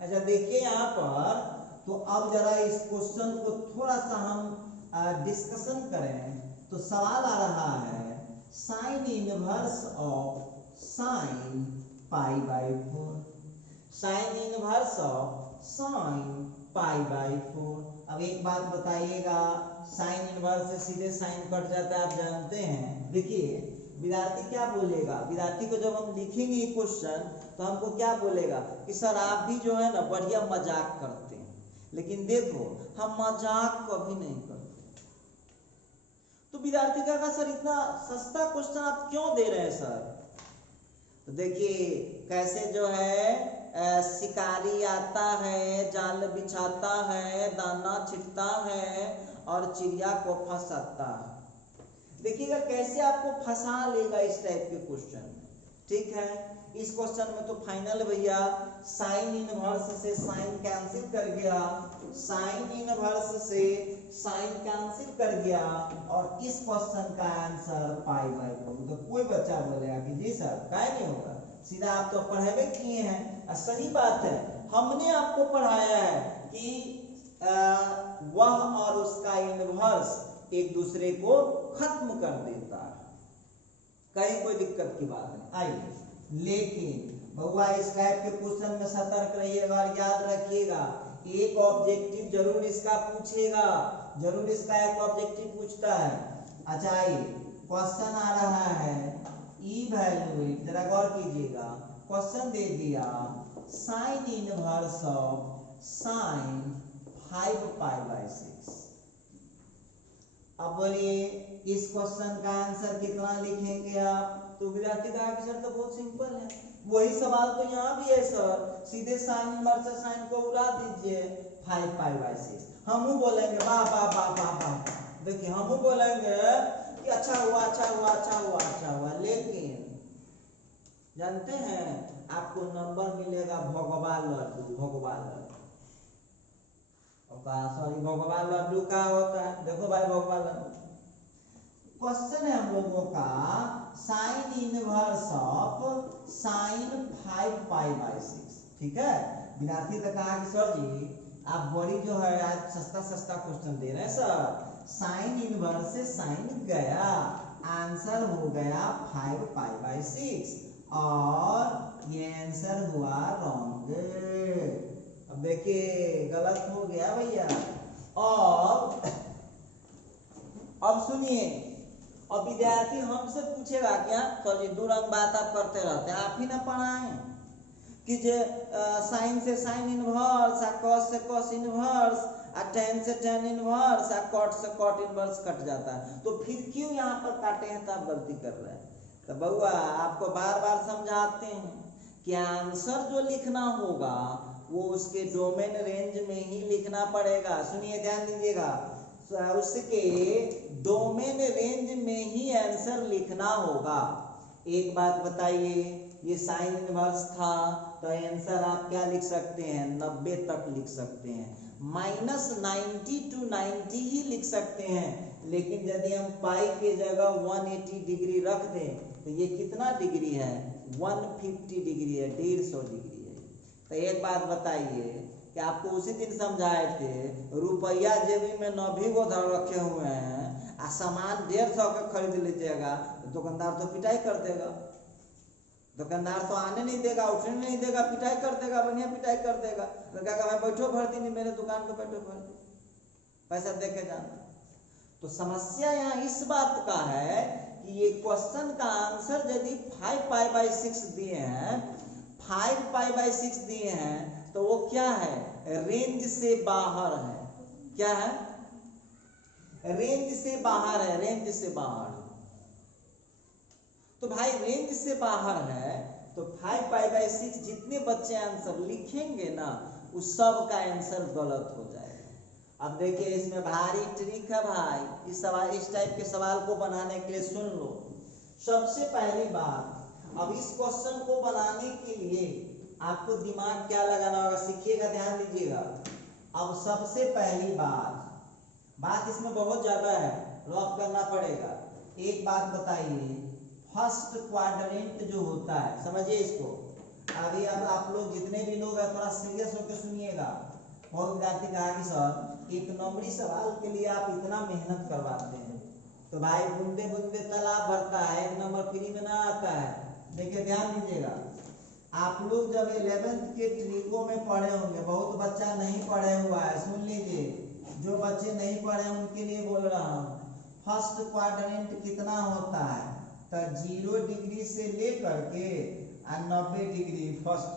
अच्छा देखिए यहाँ पर, तो अब जरा इस क्वेश्चन को थोड़ा सा हम डिस्कशन करें। तो सवाल आ रहा है sine inverse of sine pi by 4, sine inverse of sine pi by 4। अब एक बात बताइएगा, साइन इनवर्स से सीधे साइन कट जाता है, आप जानते हैं। देखिए विद्यार्थी क्या बोलेगा, विद्यार्थी को जब हम लिखेंगे क्वेश्चन तो हमको क्या बोलेगा कि सर आप भी जो है ना बढ़िया मजाक करते हैं, लेकिन देखो हम मजाक कभी नहीं करते। तो विद्यार्थी कहेगा सर इतना सस्ता क्वेश्चन आप क्यों दे रहे हैं सर। तो देखिए कैसे जो है शिकारी आता है, जाल बिछाता है, दाना छिटता है और चिड़िया को फंसाता है। देखिएगा कैसे आपको फंसा लेगा इस टाइप के क्वेश्चन। ठीक है, इस क्वेश्चन में तो फाइनल भैया साइन इनवर्स से साइन कैंसिल कर गया, साइन इनवर्स से साइन कैंसिल कर गया और इस क्वेश्चन का आंसर पाई बाई 4। तो कोई बच्चा बोलेगा कि जी सर क्या नहीं होगा, सीधा आप तो पढ़ावे किए हैं। सही बात है, हमने आपको पढ़ाया है कि वह और उसका इनवर्स एक दूसरे को खत्म कर देता है, कहीं कोई दिक्कत की बात नहीं। आइए लेकिन बउआ इस टाइप के क्वेश्चन में सतर्क रहिएगा और याद रखिएगा एक ऑब्जेक्टिव जरूर इसका पूछेगा, जरूर इसका एक ऑब्जेक्टिव पूछता है। अच्छा आइए क्वेश्चन आ रहा है इवैल्यूएट, जरा गौर कीजिएगा। क्वेश्चन दे दिया sine inverse of sine 5 pi by 6। अब बोलिए इस क्वेश्चन का आंसर कितना लिखेंगे आप। तो विद्यार्थी कहा कि सर तो बहुत सिंपल है, वही सवाल तो यहाँ भी है सर, सीधे साइन इनवर्स से साइन को उड़ा दीजिए 5 पाई बाई 6। हम बोलेंगे वाह वाह वाह वाह वाह। देखिए हम बोलेंगे कि अच्छा हुआ अच्छा हुआ अच्छा हुआ अच्छा हुआ, लेकिन जानते हैं आपको नंबर मिलेगा भगवान लड्डू। भगवान लड्डू सॉरी भगवान लड्डू का होता है, देखो भाई भगवान लड्डू क्वेश्चन है हम लोगों का sine inverse of sine 5 pi by 6। ठीक है, विद्यार्थी ने कहा कि सर जी आप बड़ी जो है आज सस्ता सस्ता क्वेश्चन दे रहे हैं सर, साइन इनवर्स से साइन गया, आंसर हो गया 5 पाई बाई 6। और ये आंसर हुआ रॉन्ग। अब देखिए गलत हो गया भैया। और अब सुनिए, अब विद्यार्थी हमसे पूछेगा क्या, सर जी 2 रंग बात आप करते रहते हैं, आप ही ना पढ़ाएं कि जे साइन से साइन इनवर्स, आ कॉस से कॉस इनवर्स, आ टेन से टेन इनवर्स, आ कॉट से कॉट इनवर्स कट जाता है, तो फिर क्यों यहाँ पर काटे हैं, तो आप गलती कर रहे हैं। तो बउआ आपको बार बार समझाते हैं कि आंसर जो लिखना होगा वो उसके डोमेन रेंज में ही लिखना पड़ेगा। सुनिए ध्यान दीजिएगा, उसके डोमेन रेंज में ही आंसर लिखना होगा। एक बात बताइए, ये साइन इनवर्स था तो आंसर आप क्या लिख सकते हैं, 90 तक लिख सकते हैं, -90 to 90 ही लिख सकते हैं। लेकिन यदि हम पाई के जगह 180 डिग्री रख दें तो ये कितना डिग्री है, 150 डिग्री है, 150 डिग्री है। तो एक बात बताइए कि आपको उसी दिन समझाए थे, रुपया जेबी में 90 गो धर रखे हुए हैं, आ सामान 150 का खरीद लीजिएगा, तो दुकानदार तो पिटाई कर देगा। दुकानदार तो आने नहीं देगा, उठने नहीं देगा, पिटाई कर देगा, बढ़िया पिटाई कर देगा। तो कहेगा भाई बैठो भर्ती नहीं, मेरे दुकान पे बैठो भर्ती, पैसा देके जाना। तो समस्या यहाँ इस बात का है कि ये क्वेश्चन का आंसर यदि 5π/6 दिए हैं, 5π/6 दिए हैं, तो वो क्या है, रेंज से बाहर है। क्या है, रेंज से बाहर है, रेंज से बाहर। तो भाई रेंज से बाहर है तो 5π/6 जितने बच्चे आंसर लिखेंगे ना, उस सब का आंसर गलत हो जाएगा। अब देखिए इसमें भारी ट्रिक है भाई, इस सवाल, इस टाइप के सवाल को बनाने के लिए सुन लो। सबसे पहली बात, अब इस क्वेश्चन को बनाने के लिए आपको दिमाग क्या लगाना होगा, सीखिएगा, ध्यान दीजिएगा। अब सबसे पहली बात इसमें बहुत ज्यादा है, रफ करना पड़ेगा। एक बात बताइए, फर्स्ट क्वाड्रेंट जो होता है, समझिए इसको। अभी अब आप लोग जितने भी लोग हैं थोड़ा सीरियस होकर सुनिएगा। बहुत विद्यार्थी कहा कि सर 1 नंबरी सवाल के लिए आप इतना मेहनत करवाते हैं, तो भाई बूंदे बूंदे तालाब भरता है, 1 नंबर फ्री में ना आता है। देखिए ध्यान दीजिएगा, आप लोग जब 11th के ट्रिको में पढ़े होंगे, बहुत बच्चा नहीं पढ़े हुआ है, सुन लीजिए, जो बच्चे नहीं पढ़े उनके लिए बोल रहा हूँ। फर्स्ट क्वाड्रेंट कितना होता है, तो 0 डिग्री से लेकर के 90 डिग्री फर्स्ट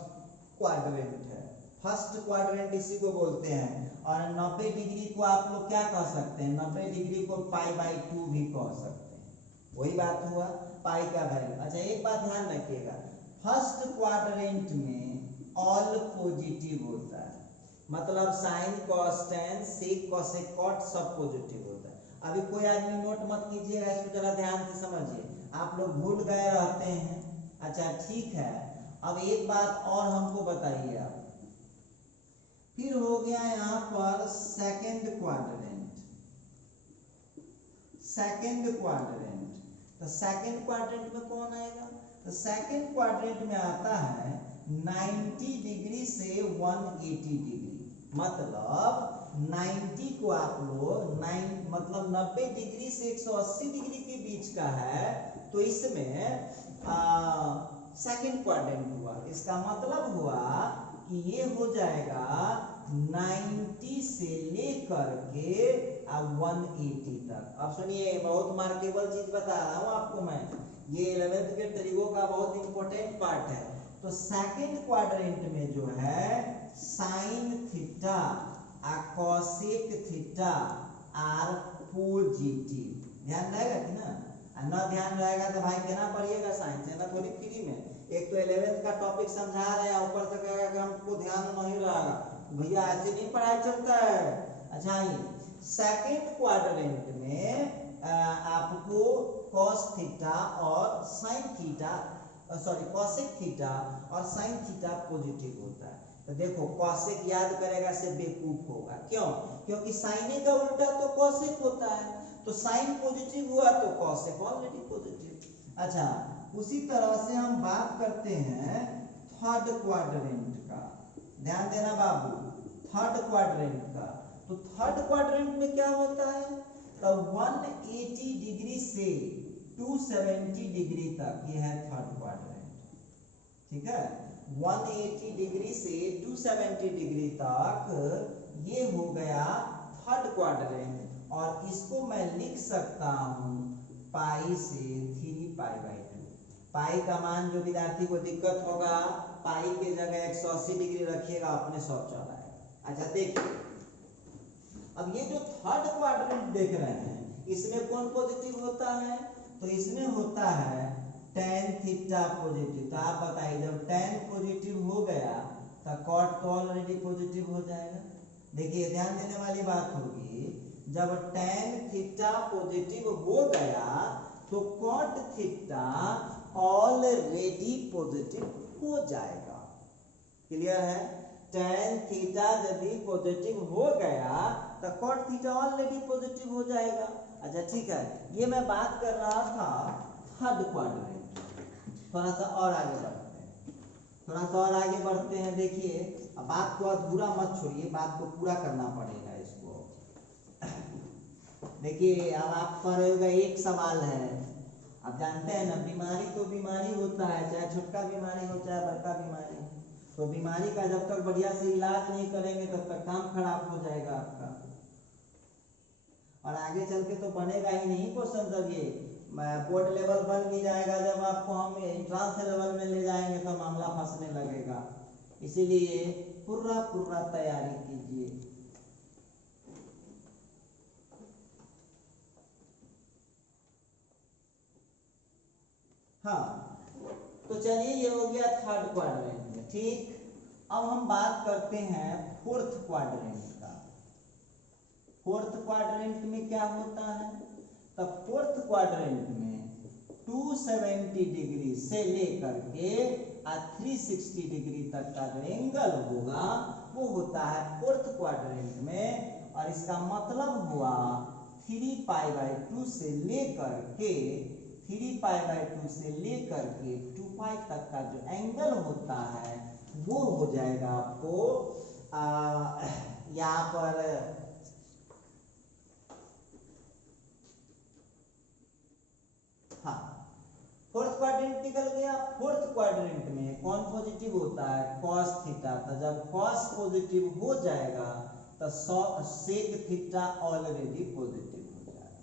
क्वाड्रेंट है। फर्स्ट क्वाड्रेंट इसी को बोलते हैं। और 90 डिग्री को आप लोग क्या कह सकते हैं, 90 डिग्री को π/2 भी कह सकते हैं। वही बात हुआ, पाई का वैल्यू। अच्छा एक बात ध्यान रखिएगा, फर्स्ट क्वाड्रेंट में ऑल पॉजिटिव होता है, मतलब sine cos tan sec cosec cot सब पॉजिटिव होता है। अभी कोई आदमी नोट मत कीजिएगा, इसको जरा ध्यान से समझिए, आप लोग भूल गए रहते हैं। अच्छा ठीक है, अब एक बात और हमको बताइए आप, फिर हो गया यहाँ पर सेकंड क्वाड्रेंट। सेकंड क्वाड्रेंट, तो सेकंड क्वाड्रेंट में कौन आएगा, तो सेकंड क्वाड्रेंट में आता है 90 डिग्री से 180 डिग्री, मतलब 90 को आप लोग मतलब 90 डिग्री से 180 डिग्री के बीच का है, तो इसमें सेकंड क्वाड्रेंट हुआ। इसका मतलब हुआ कि ये हो जाएगा 90 से लेकर के 180 तक। अब सुनिए, बहुत मार्केबल चीज बता रहा हूँ आपको मैं, ये 11th के तरीकों का बहुत इंपॉर्टेंट पार्ट है। तो सेकंड क्वाड्रेंट में जो है साइन थीटा और कोसेक थीटा आर पॉजिटिव। ध्यान रहेगा कि ना, न ध्यान रहेगा तो भाई केना पढ़िएगा साइंस, है ना, थोड़ी फ्री में। एक तो 11th का टॉपिक समझा रहे हैं, ऊपर से कहेगा कि हमको ध्यान नहीं रहेगा, भैया ऐसे नहीं पढ़ाई चलता है। अच्छा ये सेकंड क्वाड्रेंट में आपको cos थीटा और sin theta, sorry cosec theta और sin थीटा पॉजिटिव होता है। तो देखो कोसेक याद करेगा से बेवकूफ होगा, क्यों, क्योंकि साइन का उल्टा तो कोसेक होता है, तो साइन पॉजिटिव हुआ तो कोसेक ऑलरेडी पॉजिटिव। अच्छा उसी तरह से हम बात करते हैं थर्ड क्वाड्रेंट का, ध्यान देना बाबू, थर्ड क्वाड्रेंट का। तो थर्ड क्वाड्रेंट में क्या होता है, तो 180 डिग्री से 270 डिग्री तक, ये है थर्ड क्वाड्रेंट। ठीक है, 180 डिग्री से 270 डिग्री तक ये हो गया थर्ड क्वाड्रेंट, और इसको मैं लिख सकता हूं पाई से 3π/2। पाई का मान जो विद्यार्थी को दिक्कत होगा, पाई के जगह 180 डिग्री रखिएगा, अपने सब चल आएगा। अच्छा देखिए, अब ये जो थर्ड क्वाड्रेंट देख रहे हैं, इसमें कौन पॉजिटिव होता है? तो इसमें होता है tan थीटा पॉजिटिव। तो आप बताइए, जब tan पॉजिटिव हो गया तो cot तो ऑलरेडी पॉजिटिव हो जाएगा। देखिए ध्यान देने वाली बात होगी, जब tan थीटा पॉजिटिव हो गया तो cot थीटा ऑलरेडी पॉजिटिव हो जाएगा। क्लियर है? tan थीटा यदि पॉजिटिव हो गया तो cot थीटा ऑलरेडी पॉजिटिव हो जाएगा। अच्छा ठीक है, ये मैं बात कर रहा था थर्ड क्वाड्रेंट। थोड़ा सा और आगे बढ़ते हैं, देखिए अब बात को अधूरा मत छोड़िए, बात को पूरा करना पड़ेगा इसको। देखिए अब आप पर एक सवाल है, आप जानते हैं ना, बीमारी तो बीमारी होता है, चाहे छोटका बीमारी हो चाहे बड़का बीमारी हो, तो बीमारी का जब तक बढ़िया से इलाज नहीं करेंगे तब तक काम खराब हो जाएगा आपका, और आगे चल के तो बनेगा ही नहीं क्वेश्चन। जब ये बोर्ड लेवल बन भी जाएगा, जब आपको हम एंट्रांस लेवल में ले जाएंगे तो मामला फंसने लगेगा। इसीलिए पूरा तैयारी कीजिए। हाँ, तो चलिए ये हो गया थर्ड क्वाड्रेंट में, ठीक। अब हम बात करते हैं फोर्थ क्वाड्रेंट का। फोर्थ क्वाड्रेंट में क्या होता है? तो फोर्थ क्वाड्रेंट में 270 डिग्री से लेकर के 360 डिग्री तक का जो एंगल होगा वो होता है फोर्थ क्वाड्रेंट में, और इसका मतलब हुआ 3π/2 से लेकर के 2π तक का जो एंगल होता है वो हो जाएगा आपको यहाँ पर हाँ, फोर्थ क्वाड्रेंट निकल गया। फोर्थ क्वाड्रेंट में कौन पॉजिटिव होता है? cos theta. तो जब cos पॉजिटिव हो जाएगा तो sec थीटा ऑलरेडी पॉजिटिव हो जाएगा।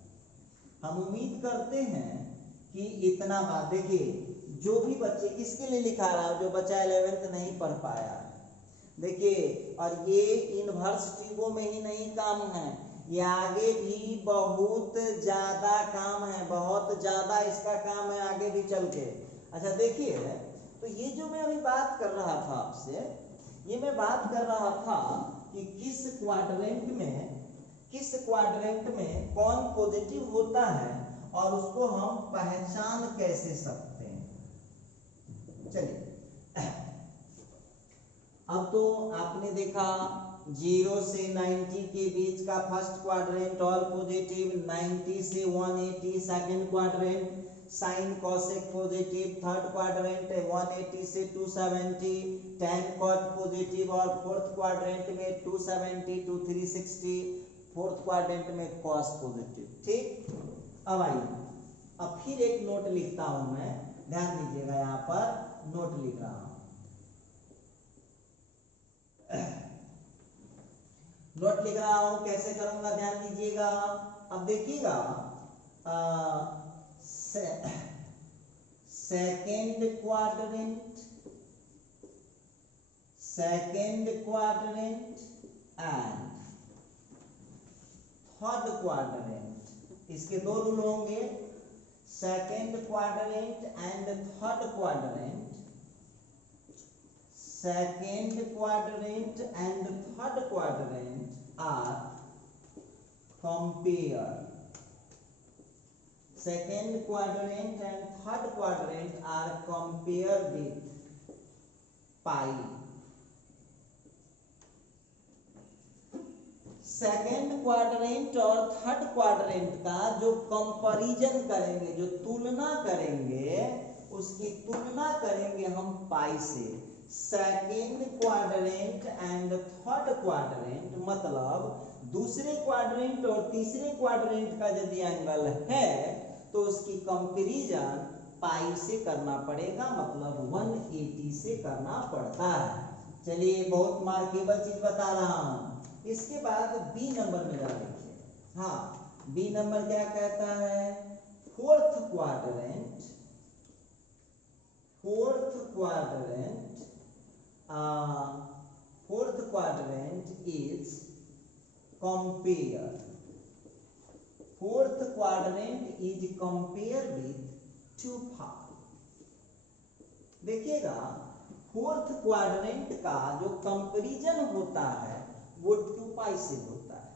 हम उम्मीद करते हैं कि इतना बात, देखिए जो भी बच्चे, किसके लिए लिखा रहा है? जो बच्चा 11th नहीं पढ़ पाया, देखिए, और ये इनवर्स ट्यूबों में ही नहीं काम है, ये आगे भी बहुत ज्यादा काम है, बहुत ज्यादा इसका काम है आगे भी चल के। अच्छा देखिए, तो ये जो मैं अभी बात कर रहा था आपसे, ये मैं बात कर रहा था कि किस क्वाड्रेंट में कौन पॉजिटिव होता है और उसको हम पहचान कैसे सकते हैं। चलिए, अब तो आपने देखा 0 से 90 के बीच का फर्स्ट क्वाड्रेंट ऑल पॉजिटिव, 90 से 180 second quadrant sine cosec positive, third quadrant 180 से 270 tan cot पॉजिटिव, और फोर्थ क्वाड्रेंट में 270 to 360 फोर्थ क्वाड्रेंट में cos पॉजिटिव। ठीक, अब आइए, अब फिर एक नोट लिखता हूं मैं, ध्यान दीजिएगा, यहाँ पर नोट लिख रहा हूं। नोट लिख रहा हूं, कैसे करूंगा ध्यान दीजिएगा। अब देखिएगा, second quadrant and third quadrant, इसके दो रूल होंगे, second quadrant and third quadrant, second quadrant and third quadrant are compared. Second quadrant and third quadrant are compared with pi. Second quadrant और थर्ड क्वाड्रेंट का जो comparison करेंगे, जो तुलना करेंगे, उसकी तुलना करेंगे हम पाई से। Second quadrant and third quadrant मतलब दूसरे क्वाड्रेंट और तीसरे क्वाड्रेंट का यदि एंगल है तो उसकी कंपैरिजन पाई से करना पड़ेगा, मतलब 180 से करना पड़ता है। चलिए बहुत मार्केबल चीज बता रहा हूं। इसके बाद बी नंबर में जरा देखिए। हाँ, बी नंबर क्या कहता है? Fourth quadrant is compare. Fourth quadrant is compare with 2 पाई। देखिएगा, फोर्थ क्वाड्रेंट का जो कंपैरिजन होता है वो 2 पाई से होता है।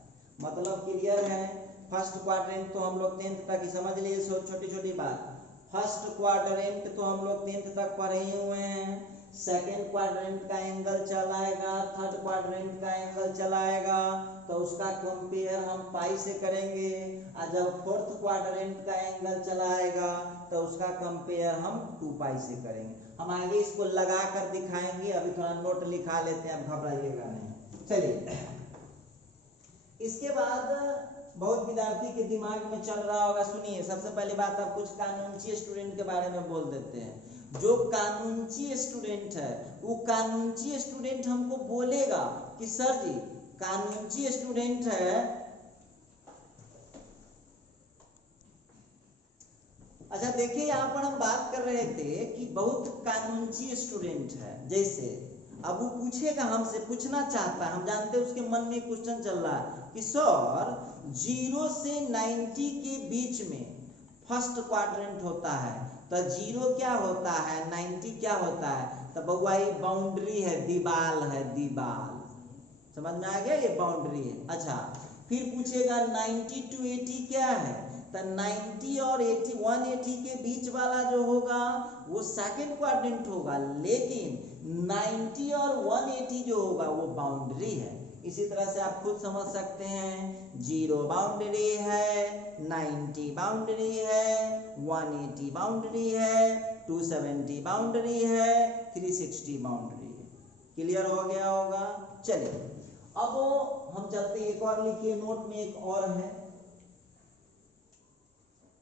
मतलब क्लियर है? फर्स्ट क्वाड्रेंट तो हम लोग 10th तक ही समझ लिए, छोटी छोटी बात। फर्स्ट क्वाड्रेंट तो हम लोग 10th तक पढ़े हुए हैं। सेकेंड क्वाड्रेंट का एंगल चलाएगा, थर्ड क्वाड्रेंट का एंगल चलाएगा, तो उसका कंपेयर हम पाई से करेंगे। और जब फोर्थ क्वाड्रेंट का एंगल चलाएगा तो उसका कंपेयर हम 2 पाई से करेंगे। हम आगे इसको लगा कर दिखाएंगे, अभी थोड़ा नोट लिखा लेते हैं, अब घबराइएगा नहीं। चलिए, इसके बाद बहुत विद्यार्थी के दिमाग में चल रहा होगा, सुनिए। सबसे पहली बात, आप कुछ कानूनची स्टूडेंट के बारे में बोल देते हैं। जो कानूनची स्टूडेंट है वो कानूनची स्टूडेंट हमको बोलेगा कि सर जी कानूनची स्टूडेंट है, अच्छा देखिए यहाँ पर हम बात कर रहे थे कि बहुत कानूनची स्टूडेंट है। जैसे अब वो पूछेगा, हमसे पूछना चाहता है, हम जानते हैं उसके मन में क्वेश्चन चल रहा है कि सर 0 से 90 के बीच में फर्स्ट क्वाड्रेंट होता है, तो 0 क्या होता है, 90 क्या होता है? तो बउआ ये बाउंड्री है, दीवाल है, दीवाल। समझ में आ गया? ये बाउंड्री है। अच्छा, फिर पूछेगा 90 to 80 क्या है? तो 90 और 80 180 के बीच वाला जो होगा वो सेकंड क्वाड्रेंट होगा, लेकिन 90 और 180 जो होगा वो बाउंड्री है। इसी तरह से आप खुद समझ सकते हैं, 0 बाउंड्री है, 90 बाउंड्री है, 180 बाउंड्री है, 270 बाउंड्री है, 360 बाउंड्री है। क्लियर हो गया होगा? चलिए अब हम चलते हैं, एक और लिखिए, नोट में एक और है,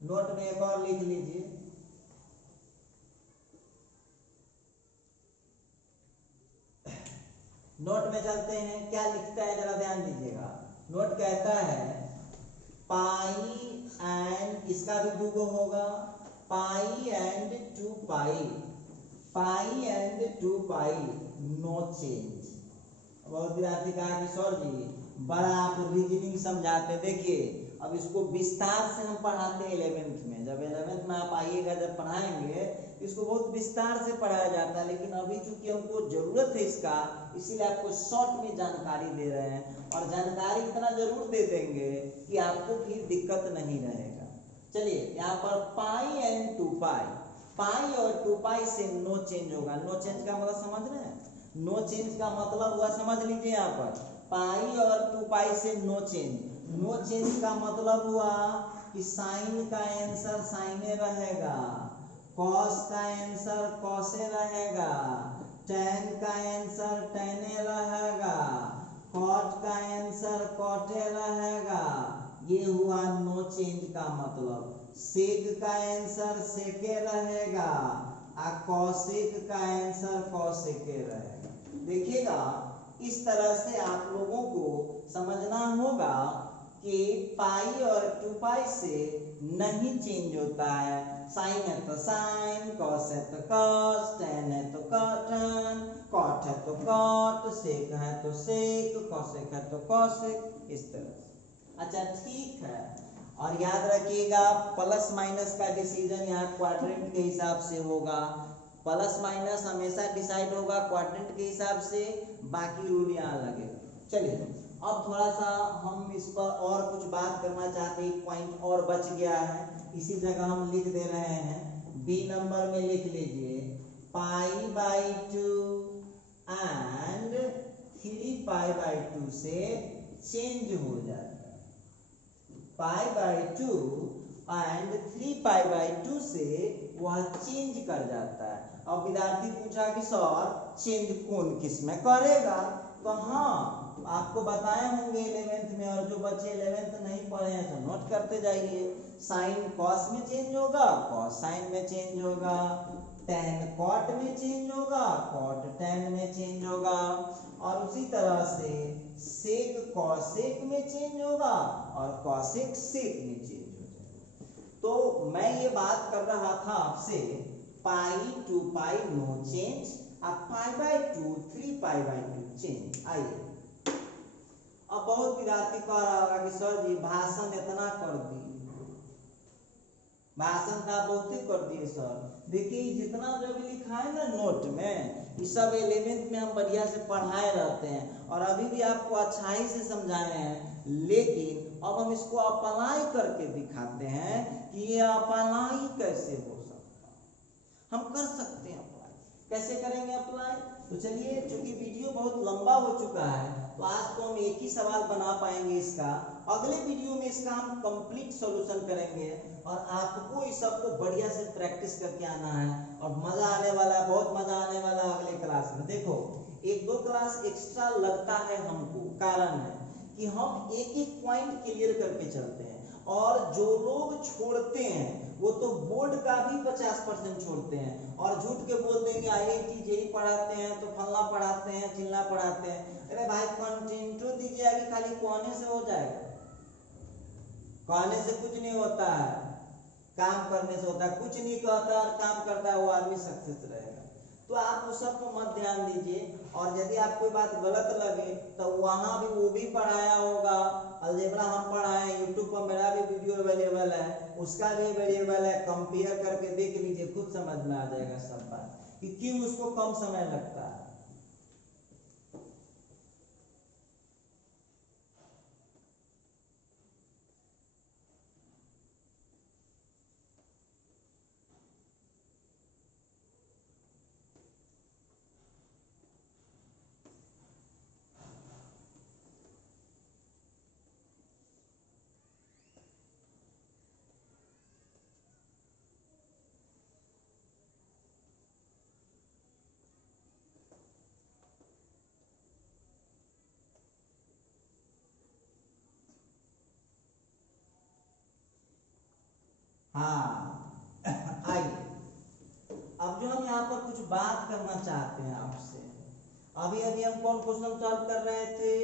नोट में एक और लिख लीजिए। नोट में चलते हैं, क्या लिखता है जरा ध्यान दीजिएगा। नोट कहता है पाई एंड, इसका भी 2 होगा, pi and 2 pi, pi and 2 pi no change. बहुत विद्यार्थी कहा कि सर जी बड़ा आप रीजनिंग समझाते। देखिए अब इसको विस्तार से हम पढ़ाते हैं 11th में। जब 11th में आप आइएगा, जब पढ़ाएंगे, इसको बहुत विस्तार से पढ़ाया जाता है, लेकिन अभी चूंकि हमको जरूरत है इसका, इसीलिए आपको शॉर्ट में जानकारी दे रहे हैं। और जानकारी इतना जरूर दे देंगे कि आपको फिर दिक्कत नहीं रहेगा। चलिए यहाँ पर पाई एंड 2 पाई, पाई और 2 पाई से नो चेंज होगा। नो चेंज का मतलब समझ रहे हैं? नो चेंज का मतलब हुआ, समझ लीजिए, यहाँ पर पाई और 2 पाई से नो चेंज। नो चेंज का मतलब हुआ कि साइन का आंसर साइने रहेगा, कॉस का आंसर कॉसे रहेगा, टेन का आंसर टेने रहेगा, कॉट का आंसर कॉटे रहेगा। ये हुआ नो चेंज का मतलब। सेक का आंसर सेके रहेगा और कॉसेक का आंसर कॉसेके रहेगा। देखिएगा इस तरह से आप लोगों को समझना होगा कि पाई और 2 पाई से नहीं चेंज होता है। साइन है तो साइन, कॉस है तो कॉस, टेन है तो कॉटन, कॉट है तो कॉट, सेक है तो सेक, कॉसेक है तो कॉसेक, इस तरह से। अच्छा ठीक है, और याद रखिएगा प्लस माइनस का डिसीजन यहाँ क्वाड्रेंट के हिसाब से होगा। प्लस माइनस हमेशा डिसाइड होगा क्वाड्रेंट के हिसाब से, बाकी रूल यहाँ लगेगा। चलिए अब थोड़ा सा हम इस पर और कुछ बात करना चाहते हैं, पॉइंट और बच गया है, इसी जगह हम लिख दे रहे हैं। बी नंबर में लिख लीजिए pi by 2 and 3 pi by 2 से चेंज हो जाता है। Pi by 2 and 3 pi by 2 से वह चेंज कर जाता है। अब विद्यार्थी पूछा कि सर चेंज कौन किस में करेगा? तो हाँ, आपको बताए होंगे 11th में, और जो बच्चे 11th नहीं पढ़े हैं तो नोट करते जाइए। साइन कॉस में चेंज होगा, कॉस साइन में चेंज होगा, टेन कॉट में चेंज होगा, कॉट टेन में चेंज होगा, और उसी तरह से सेक कॉसेक में चेंज होगा और कॉसेक सेक में चेंज हो जाएगा। तो मैं ये बात कर रहा था आपसे, पाई टू पाई नो चेंज, अब pi by two 3 pi by 2 change. आइए, अब बहुत विद्यार्थी कह रहा होगा कि सर जी भाषण इतना कर दिए, भाषण का बहुत ही कर दिए सर। देखिए जितना जो भी लिखा है ना नोट में, ये सब 11th में हम बढ़िया से पढ़ाए रहते हैं और अभी भी आपको अच्छाई से समझाए हैं, लेकिन अब हम इसको अप्लाई करके दिखाते हैं कि ये अप्लाई कैसे हो सकता है। हम कर सकते हैं अप्लाई, कैसे करेंगे अप्लाई? तो चलिए, चूंकि वीडियो बहुत लंबा हो चुका है तो आज तो हम एक ही सवाल बना पाएंगे इसका, अगले वीडियो में इसका हम कंप्लीट सॉल्यूशन करेंगे और आपको इस सब को बढ़िया से प्रैक्टिस करके आना है और मजा आने वाला है, बहुत मजा आने वाला है अगले क्लास में। देखो, 1-2 क्लास एक्स्ट्रा लगता है हमको, कारण है कि हम एक एक पॉइंट क्लियर करके चलते हैं, और जो लोग छोड़ते हैं वो तो बोर्ड का भी 50% छोड़ते हैं और झूठ के बोल देंगे IIT JEE पढ़ाते हैं तो फलना पढ़ाते हैं, चिल्ला पढ़ाते हैं। अरे भाई कंटेंट दीजिए कि खाली कहने से हो जाएगा? कहने से कुछ नहीं होता है, काम करने से होता है। कुछ नहीं कहता और काम करता है वो आदमी सक्सेस रहेगा। तो आप उस सब को मत ध्यान दीजिए, और यदि आप कोई बात गलत लगे तो वहाँ भी वो भी पढ़ाया होगा। अलजेब्रा हम पढ़ाए, यूट्यूब पर मेरा भी वीडियो अवेलेबल है, उसका भी अवेलेबल है, कंपेयर करके देख लीजिए, खुद समझ में आ जाएगा सब बात कि क्यों उसको कम समय लगता है। हाँ आइए, अब जो हम यहाँ पर कुछ बात करना चाहते हैं आपसे, अभी अभी हम कौन क्वेश्चन सॉल्व कर रहे थे?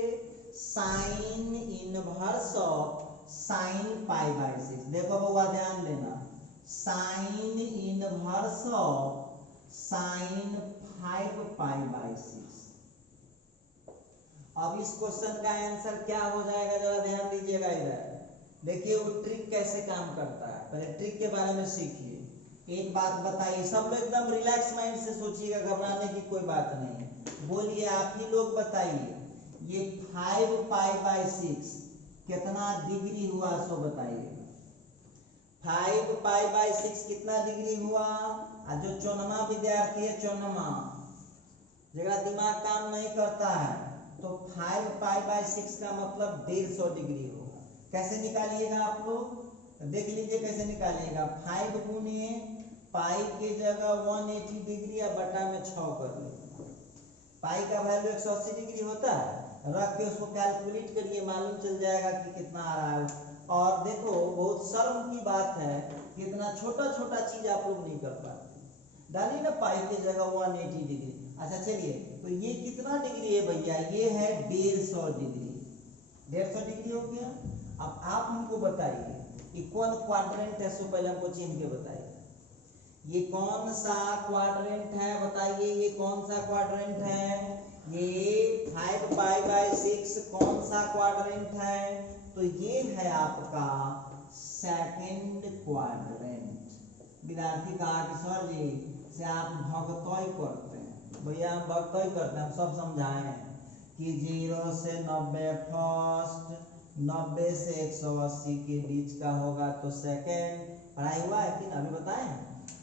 Sine inverse of sine pi by 6। देखो बउआ ध्यान देना, sine inverse of sine 5 pi by 6। अब इस क्वेश्चन का आंसर क्या हो जाएगा, जरा ध्यान दीजिएगा इधर। देखिए वो ट्रिक कैसे काम करता है, पहले ट्रिक के बारे में सीखिए। एक बात बताइए, सब लोग एकदम रिलैक्स माइंड से सोचिएगा, घबराने की कोई बात नहीं है। बोलिए, आप ही लोग बताइए, ये 5 पाई बाय 6 कितना डिग्री हुआ सो बताइए। 5 पाई बाय 6 कितना डिग्री हुआ? और जो चौनमा विद्यार्थी है, चौनमा जगह दिमाग काम नहीं करता है, तो 5 पाई बाय 6 का मतलब 150 डिग्री होगा। कैसे निकालिएगा आप लोग? देख लीजिए कैसे निकालिएगा। 5 गुने पाई के जगह 180 डिग्री या बटा में 6 कर लीजिए। पाई का वैल्यू 180 डिग्री होता है, रख के उसको कैलकुलेट करिए, मालूम चल जाएगा कि कितना आ रहा है। और देखो बहुत शर्म की बात है कि इतना छोटा छोटा चीज आप लोग नहीं कर पाते। डालिए ना पाई की जगह 180 डिग्री। अच्छा चलिए, तो ये कितना डिग्री है भैया? ये है 150 डिग्री। 150 डिग्री हो गया। अब आप हमको बताइए कि कौन क्वाड्रेंट है, सो पहले हमको चिन्ह के बताइए। ये कौन सा क्वाड्रेंट है बताइए, ये कौन सा क्वाड्रेंट है? ये 5 पाई बाय 6 कौन सा क्वाड्रेंट है? तो ये है आपका सेकंड क्वाड्रेंट। विद्यार्थी कहा कि सर जी से आप भगतोई करते हैं। भैया हम भगतोई करते हैं, हम सब समझाए हैं कि 0 से 90 फर्स्ट, 90 से 180 के बीच का होगा तो सेकंड। पढ़ाई हुआ है कि ना, अभी बताएं?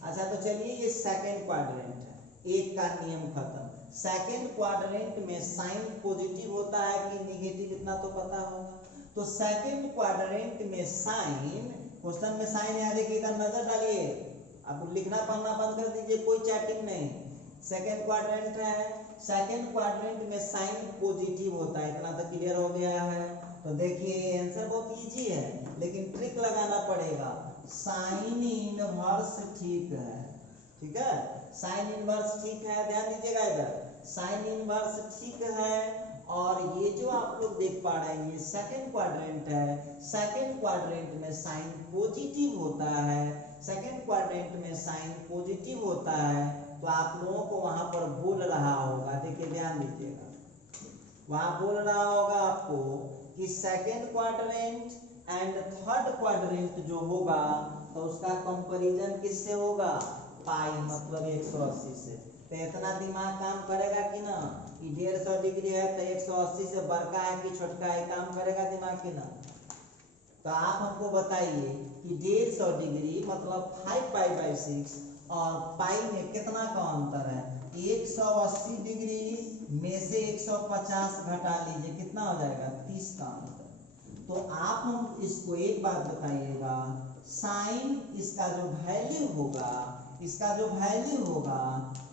अच्छा तो चलिए, ये सेकंड क्वाड्रेंट है, एक का नियम खत्म। सेकंड क्वाड्रेंट में साइन पॉजिटिव होता है कि नेगेटिव, इतना तो पता होगा। तो सेकंड क्वाड्रेंट में साइन, क्वेश्चन में साइन है, देखिए इधर नजर डालिए, आप लिखना पढ़ना बंद कर दीजिए, कोई चैटिंग नहीं। सेकंड क्वाड्रेंट है सेकंड क्वाड्रेंट में साइन पॉजिटिव होता है। इतना तो क्लियर हो गया है। तो देखिए आंसर बहुत इजी है, लेकिन ट्रिक लगाना पड़ेगा। साइन इनवर्स ठीक है, ठीक है, साइन इनवर्स ठीक है, ध्यान दीजिएगा इधर, साइन इनवर्स ठीक है। और ये जो आप लोग देख पा रहे हैं ये सेकंड क्वाड्रेंट है, सेकंड क्वाड्रेंट में साइन पॉजिटिव होता है, सेकंड क्वाड्रेंट में साइन पॉजिटिव होता है। तो आप लोगों को वहां पर बोल रहा होगा, देखिए ध्यान दीजिएगा, वहां बोल रहा होगा आपको कि second quadrant and third quadrant जो होगा तो उसका कंपैरिजन किससे होगा, पाई मतलब 180 से। तो इतना दिमाग काम करेगा कि ना, कि 150 डिग्री है तो 180 से बड़का है कि छोटका है, काम करेगा दिमाग कि ना। तो आप हमको बताइए कि 150 डिग्री मतलब 5 पाई 6 और पाई में कितना का अंतर है, 180 डिग्री में से 150 घटा लीजिए, कितना हो जाएगा, 30 का अंतर। तो आप हम इसको एक बात बताइएगा, साइन इसका जो वैल्यू होगा, इसका जो वैल्यू होगा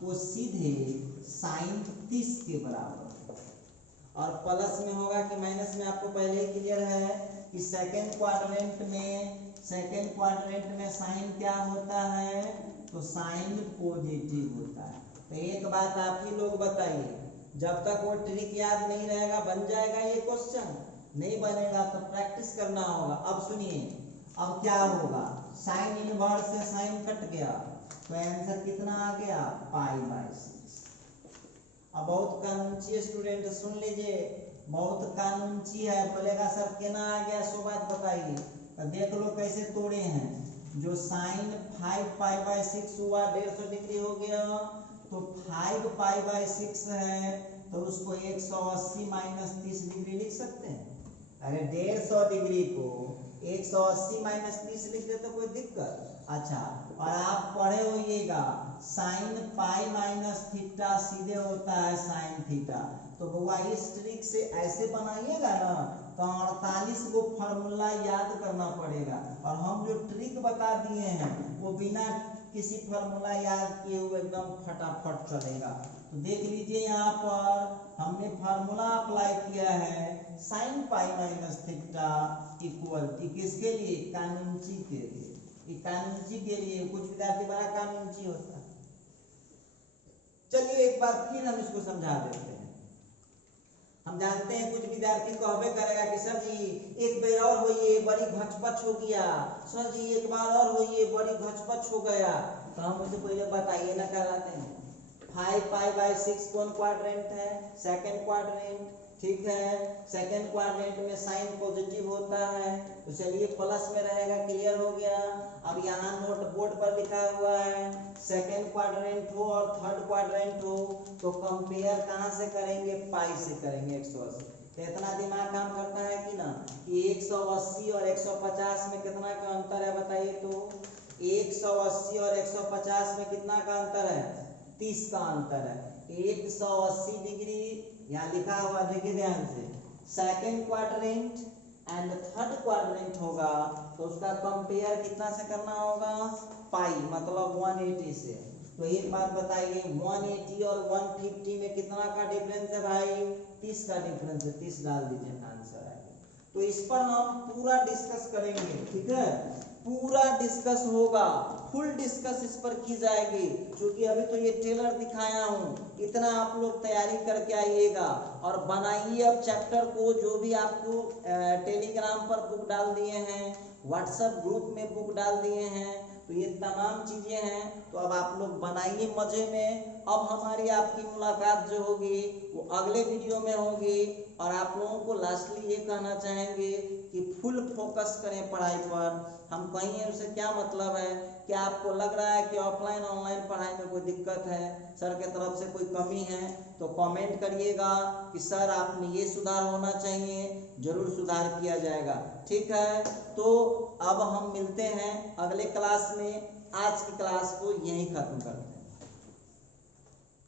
वो सीधे साइन 30 के बराबर, और प्लस में होगा कि माइनस में, आपको पहले ही क्लियर है कि सेकंड क्वाड्रेंट में साइन क्या होता है, तो साइन पॉजिटिव होता है। तो एक बात आप ही लोग बताइए, जब तक वो ट्रिक याद नहीं रहेगा बन जाएगा ये क्वेश्चन, नहीं बनेगा तो प्रैक्टिस करना होगा। अब सुनिए, अब क्या होगा, साइन इनवर्स से साइन कट गया तो आंसर कितना आ गया, पाई बाय 6। अब बहुत कानूनी स्टूडेंट सुन लीजिए, बहुत कानूनी है, बोलेगा सर केना आ गया, सो बात बताइए। तो देख लो कैसे तोड़े हैं, जो साइन 5 पाई बाय 6 हुआ 150 डिग्री हो गया, तो 5 पाई बाय 6 है तो उसको 180 माइनस 30 डिग्री लिख सकते हैं। अरे 150 डिग्री को 180 माइनस 30 लिख दे तो कोई दिक्कत। अच्छा, और आप पढ़े होइएगा साइन पाई माइनस थीटा सीधे होता है साइन थीटा। तो बउआ इस ट्रिक से ऐसे बनाइएगा ना तो 48 को फॉर्मूला याद करना पड़ेगा, और हम जो ट्रिक बता दिए हैं वो बिना किसी फॉर्मूला याद किए हुए एकदम फटाफट चलेगा। तो देख लीजिए यहाँ पर हमने फार्मूला अप्लाई किया है, sine pi minus theta equal किसके लिए, कानूनी के लिए। कानूनी के लिए कुछ विद्यार्थी बड़ा कानूनी होता है। चलिए एक बार फिर हम इसको समझा देते हैं। हम जानते हैं कुछ विद्यार्थी कहबे करेगा कि सर जी एक बार और होइए, बड़ी घचपच हो गया, सर जी एक बार और होइए, बड़ी घचपच हो गया। तो हम उसे पहले बताइए ना कराते हैं, 5 पाई बाय 6 कौन क्वाड्रेंट है, सेकंड क्वाड्रेंट, ठीक है। सेकंड क्वाड्रेंट में साइन पॉजिटिव होता है, तो चलिए प्लस में रहेगा, क्लियर हो गया। अब यहाँ नोट बोर्ड पर लिखा हुआ है सेकंड क्वाड्रेंट हो और थर्ड क्वाड्रेंट हो तो कंपेयर कहाँ से करेंगे, पाई से करेंगे 180। तो इतना दिमाग काम करता है कि ना, कि 180 और 150 में कितना का अंतर है बताइए। तो 180 और 150 में कितना का अंतर है, 30 का अंतर है। 180 डिग्री यहाँ लिखा हुआ देखिए ध्यान से, second quadrant and third quadrant होगा तो उसका कंपेयर कितना से करना होगा, पाई मतलब 180 से। तो एक बात बताइए 180 और 150 में कितना का डिफरेंस है भाई, 30 का डिफरेंस है, 30 डाल दीजिए, आंसर आएगा। तो इस पर हम पूरा डिस्कस करेंगे, ठीक है, पूरा डिस्कस होगा, फुल डिस्कस इस पर की जाएगी। क्योंकि अभी तो ये ट्रेलर दिखाया हूँ, इतना आप लोग तैयारी करके आइएगा और बनाइए अब चैप्टर को। जो भी आपको टेलीग्राम पर बुक डाल दिए हैं, व्हाट्सएप ग्रुप में बुक डाल दिए हैं, तो ये तमाम चीजें हैं। तो अब आप लोग बनाइए मजे में। अब हमारी आपकी मुलाकात जो होगी वो अगले वीडियो में होगी, और आप लोगों को लास्टली ये कहना चाहेंगे कि फुल फोकस करें पढ़ाई पर। हम कहें उससे क्या मतलब है, क्या आपको लग रहा है कि ऑफलाइन ऑनलाइन पढ़ाई में कोई दिक्कत है, सर के तरफ से कोई कमी है, तो कमेंट करिएगा कि सर आप में ये सुधार होना चाहिए, जरूर सुधार किया जाएगा, ठीक है। तो अब हम मिलते हैं अगले क्लास में, आज की क्लास को यहीं खत्म करते हैं।